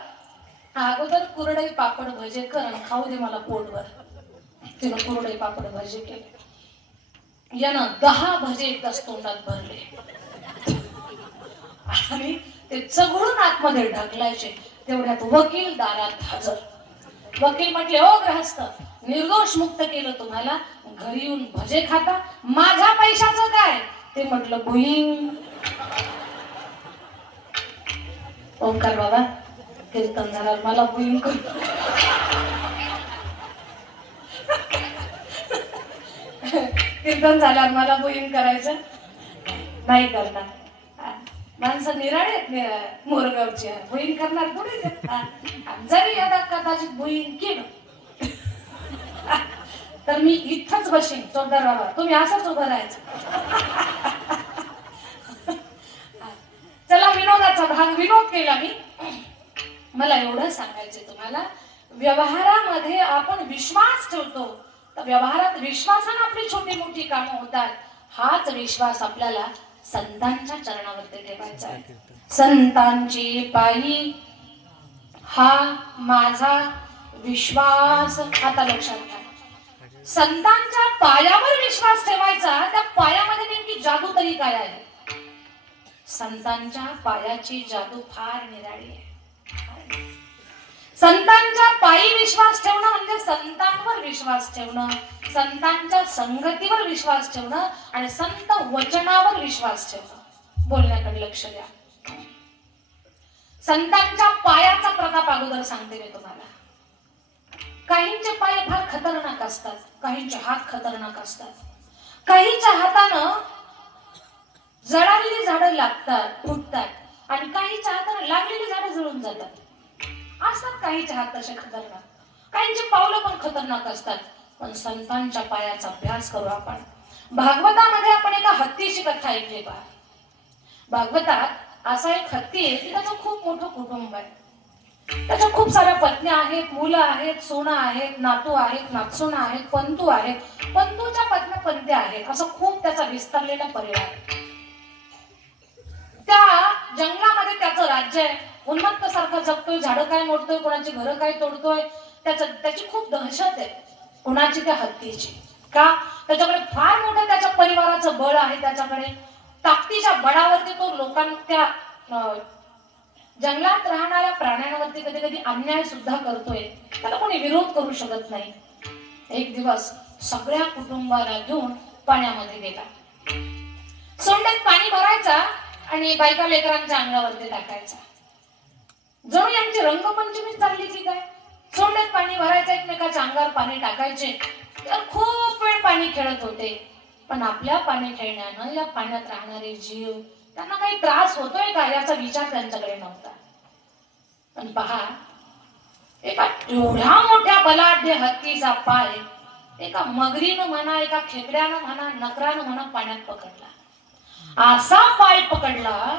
अगोदर कुरडई पापड भजे कर, खाऊ दे मला पोटभर. तिनं कुरडई पापड भजे केले. यानं 10 भजे एकदाच तोंडात भरले आणि ते चघळून आतमध्ये ढकलायचे. तेवढ्यात वकील दारात हजर. वकील म्हटले, ओ ग्रहस्थ, निर्दोष मुक्त केलं तुम्हाला, घरी येऊन भजे खाता, माझ्या पैशाचं काय? ते म्हटलं बुईंग. ओंकार बाबा, कीर्तन झालं, मला बुईंग कर. कीर्तन झाल्यावर मला बुईंग करायचं नाही करणार. माणसं निराळे मोरगावची बुईंग करणार थोडी. जरी आता कदाचित बुईंग केलं तर मी इथंच बसेन. चौदार बाबा, तुम्ही असंच उभं राहायचं. चला, विनोदाचा भाग विनोद केला मी. मला एवढं सांगायचंय तुम्हाला, व्यवहारामध्ये आपण विश्वास ठेवतो, तर व्यवहारात विश्वासाने आपली छोटी मोठी कामं होतात. हाच विश्वास आपल्याला संतांच्या चरणावरती ठेवायचा आहे. संतांची पायी हा माझा विश्वास. आता लक्षात घ्या, संतांच्या पायावर विश्वास ठेवायचा. त्या पायामध्ये नेमकी जादू तरी काय आहे? संतांच्या पायाची जादू फार निराळी आहे. संतांच्या पायी विश्वास ठेवणं म्हणजे संतांवर विश्वास ठेवणं, संतांच्या संगतीवर विश्वास ठेवणं आणि संत वचनावर विश्वास ठेवणं. बोलण्याकडे लक्ष द्या. संतांच्या पायाचा प्रताप अगोदर सांगते मी तुम्हाला. काय खतरनाक असतात, काहींचे हात खतरनाक असतात. काहींच्या हातानं जळालेली झाडं लागतात, फुटतात आणि काहींच्या हातानं लागलेली झाडं जळून जातात. असतात काहींचे हात तसे खतरनाक, काहींची पावलं पण खतरनाक असतात. पण संतांच्या पायाचा अभ्यास करू आपण. भागवतामध्ये आपण एका हत्तीची कथा ऐकली पहा. भागवतात असा एक हत्ती आहे की त्याचं खूप मोठं कुटुंब आहे. त्याच्या खूप साऱ्या पत्न्या आहेत, मुलं आहेत, सोना आहेत, नातू आहेत, नातसुना आहेत, पंतू आहेत, पंतूच्या पत्न्या पंत्या आहेत, असं खूप त्याचा विस्तारलेला परिवार आहे. त्या जंगलामध्ये त्याचं राज्य आहे. उन्मत्त सारखं जगतोय, झाडं काय मोडतोय, कोणाची घरं काय तोडतोय, त्याची खूप दहशत आहे. कोणाची? त्या हत्तीची. का? त्याच्याकडे फार मोठं त्याच्या परिवाराचं बळ आहे. त्याच्याकडे ताकदीच्या बळावरती तो लोकांच्या जंगलात राहणाऱ्या प्राण्यांवरती कधी कधी अन्याय सुद्धा करतोय. त्याला कोणी विरोध करू शकत नाही. एक दिवस सगळ्या कुटुंबाला घेऊन पाण्यामध्ये गेला. सोंडेत पाणी भरायचा आणि बायका लेकरांच्या अंगावरती टाकायचा. जणू यांची रंगपंचमी चालली की काय. सोंडेत पाणी भरायचं, एकमेकाच्या अंगावर पाणी टाकायचे. तर खूप वेळ पाणी खेळत होते. पण आपल्या पाणी खेळण्यानं या पाण्यात राहणारे जीव, त्यांना काही त्रास होतोय का याचा विचार त्यांच्याकडे नव्हता. पण पहा, एका एवढ्या मोठ्या बलाढ्य हत्तीचा पाय एका मगरीनं म्हणा, एका खेकड्यानं म्हणा, नकरानं म्हणा पाण्यात पकडला. असा पाय पकडला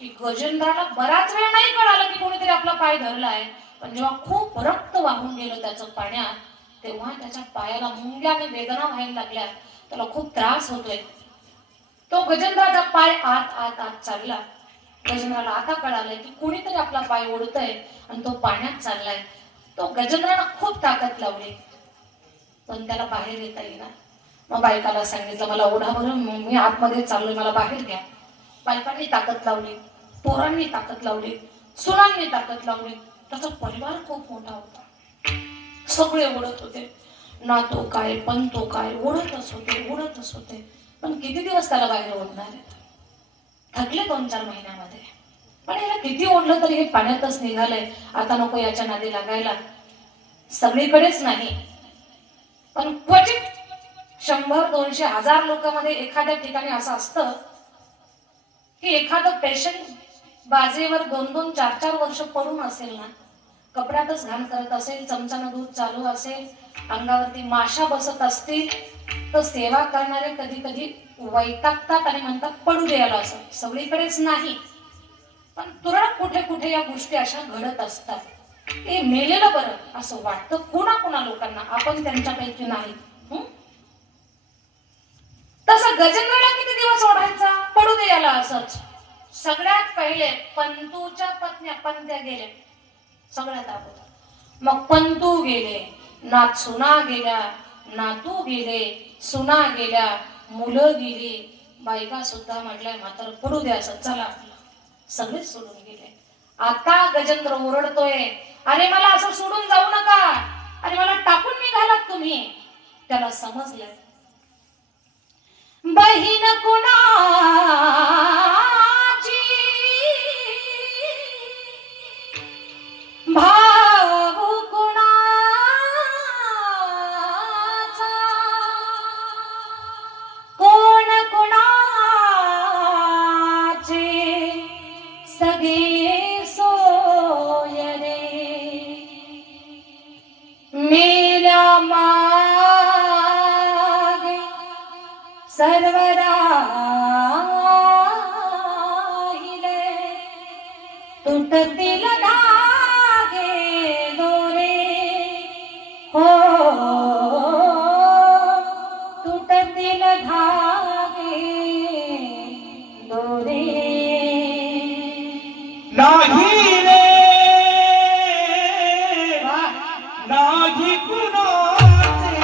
की गजेंद्राला बराच वेळ नाही कळालं की कोणीतरी आपला पाय धरलाय. पण जेव्हा खूप रक्त वाहून गेलं त्याचं पाण्यात, तेव्हा त्याच्या पायाला मुंग्या आणि वेदना व्हायला लागल्या. त्याला खूप त्रास होतोय. तो गजेंद्राचा पाय आत आत आत चालला. गजेंद्राला आता कळालंय की कोणीतरी आपला पाय ओढतय आणि तो पाण्यात चाललाय. तो गजेंद्रानं खूप ताकद लावली, पण त्याला बाहेर येता येईना. मग बायकाला सांगितलं, मला ओढा भरून, मी आतमध्ये चाललोय, मला बाहेर घ्या. बायकांनी ताकद लावली, पोरांनी ताकद लावली, सुनांनी ताकद लावली. त्याचा परिवार खूप मोठा होता. सगळे ओढत होते. नातो काय, पंतो काय, ओढतच होते. पण किती दिवस त्याला बाहेर ओढणार आहेत. थकले 2-4 महिन्यामध्ये. पण याला किती ओढलं तरी हे पाण्यातच निघालंय. आता नको याच्या नादी लागायला. सगळीकडेच नाही, पण क्वचित 100-200 हजार लोकांमध्ये एखाद्या ठिकाणी असं असतं की एखादं पेशंट बाजेवर 2-2, 4-4 वर्ष पडून असेल ना, कपड्यातच घाण करत असेल, चमचानं दूध चालू असेल, अंगावरती माशा बसत असतील, तर सेवा करणारे कधी कधी वैतागतात आणि म्हणतात पडू द्यायला. असं सगळीकडेच नाही, पण तुरळक कुठे कुठे या गोष्टी अशा घडत असतात. ते मेलेलं बरं असं वाटतं कोणा लोकांना. आपण त्यांच्यापैकी नाही. तसं गजेंद्रला किती दिवस ओढायचा, पडू द्यायला असंच. सगळ्यात पहिले पंतूच्या पत्न्या पंत्या गेल्या सगळ्यात अगोदर. मग पंतू गेले, नातसुना गेल्या, नातू गेले, सुना गेल्या, मुलं गेली, बायका सुद्धा म्हटलंय मात्र पडू द्या असं, चला आपलं. सगळेच सोडून गेले. आता गजेंद्र ओरडतोय, अरे मला असं सोडून जाऊ नका, अरे मला टाकून निघालात तुम्ही. त्याला समजलंय बहीण कुणाची, भाऊ कुणाचा, कोण कुणाचे सगळे सोय रे. मेल्या मागे सर्व राहिले, तुटतील धागे दोरे, हो तुटतील धागे दोरे. नाही रे, नाही कुणाचे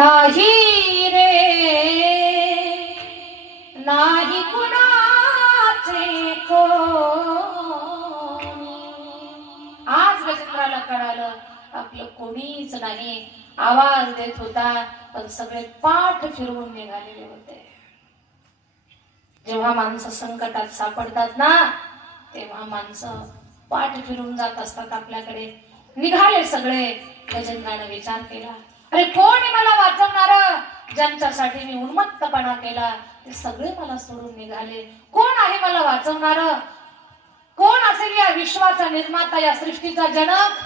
नाही रे नाही कुणाचे कोणी. आज गजेंद्राला कळालं आपलं कोणीच नाही. आवाज देत होता पण सगळे पाठ फिरवून निघालेले होते. जेव्हा माणसं संकटात सापडतात ना तेव्हा माणसं पाठ फिरून जात असतात आपल्याकडे. निघाले सगळे. गजेंद्राने विचार केला, अरे कोण आहे मला वाचवणार? ज्यांच्यासाठी मी उन्मत्तपणा केला ते सगळे मला सोडून निघाले. कोण आहे मला वाचवणार? कोण असेल या विश्वाचा निर्माता, या सृष्टीचा जनक?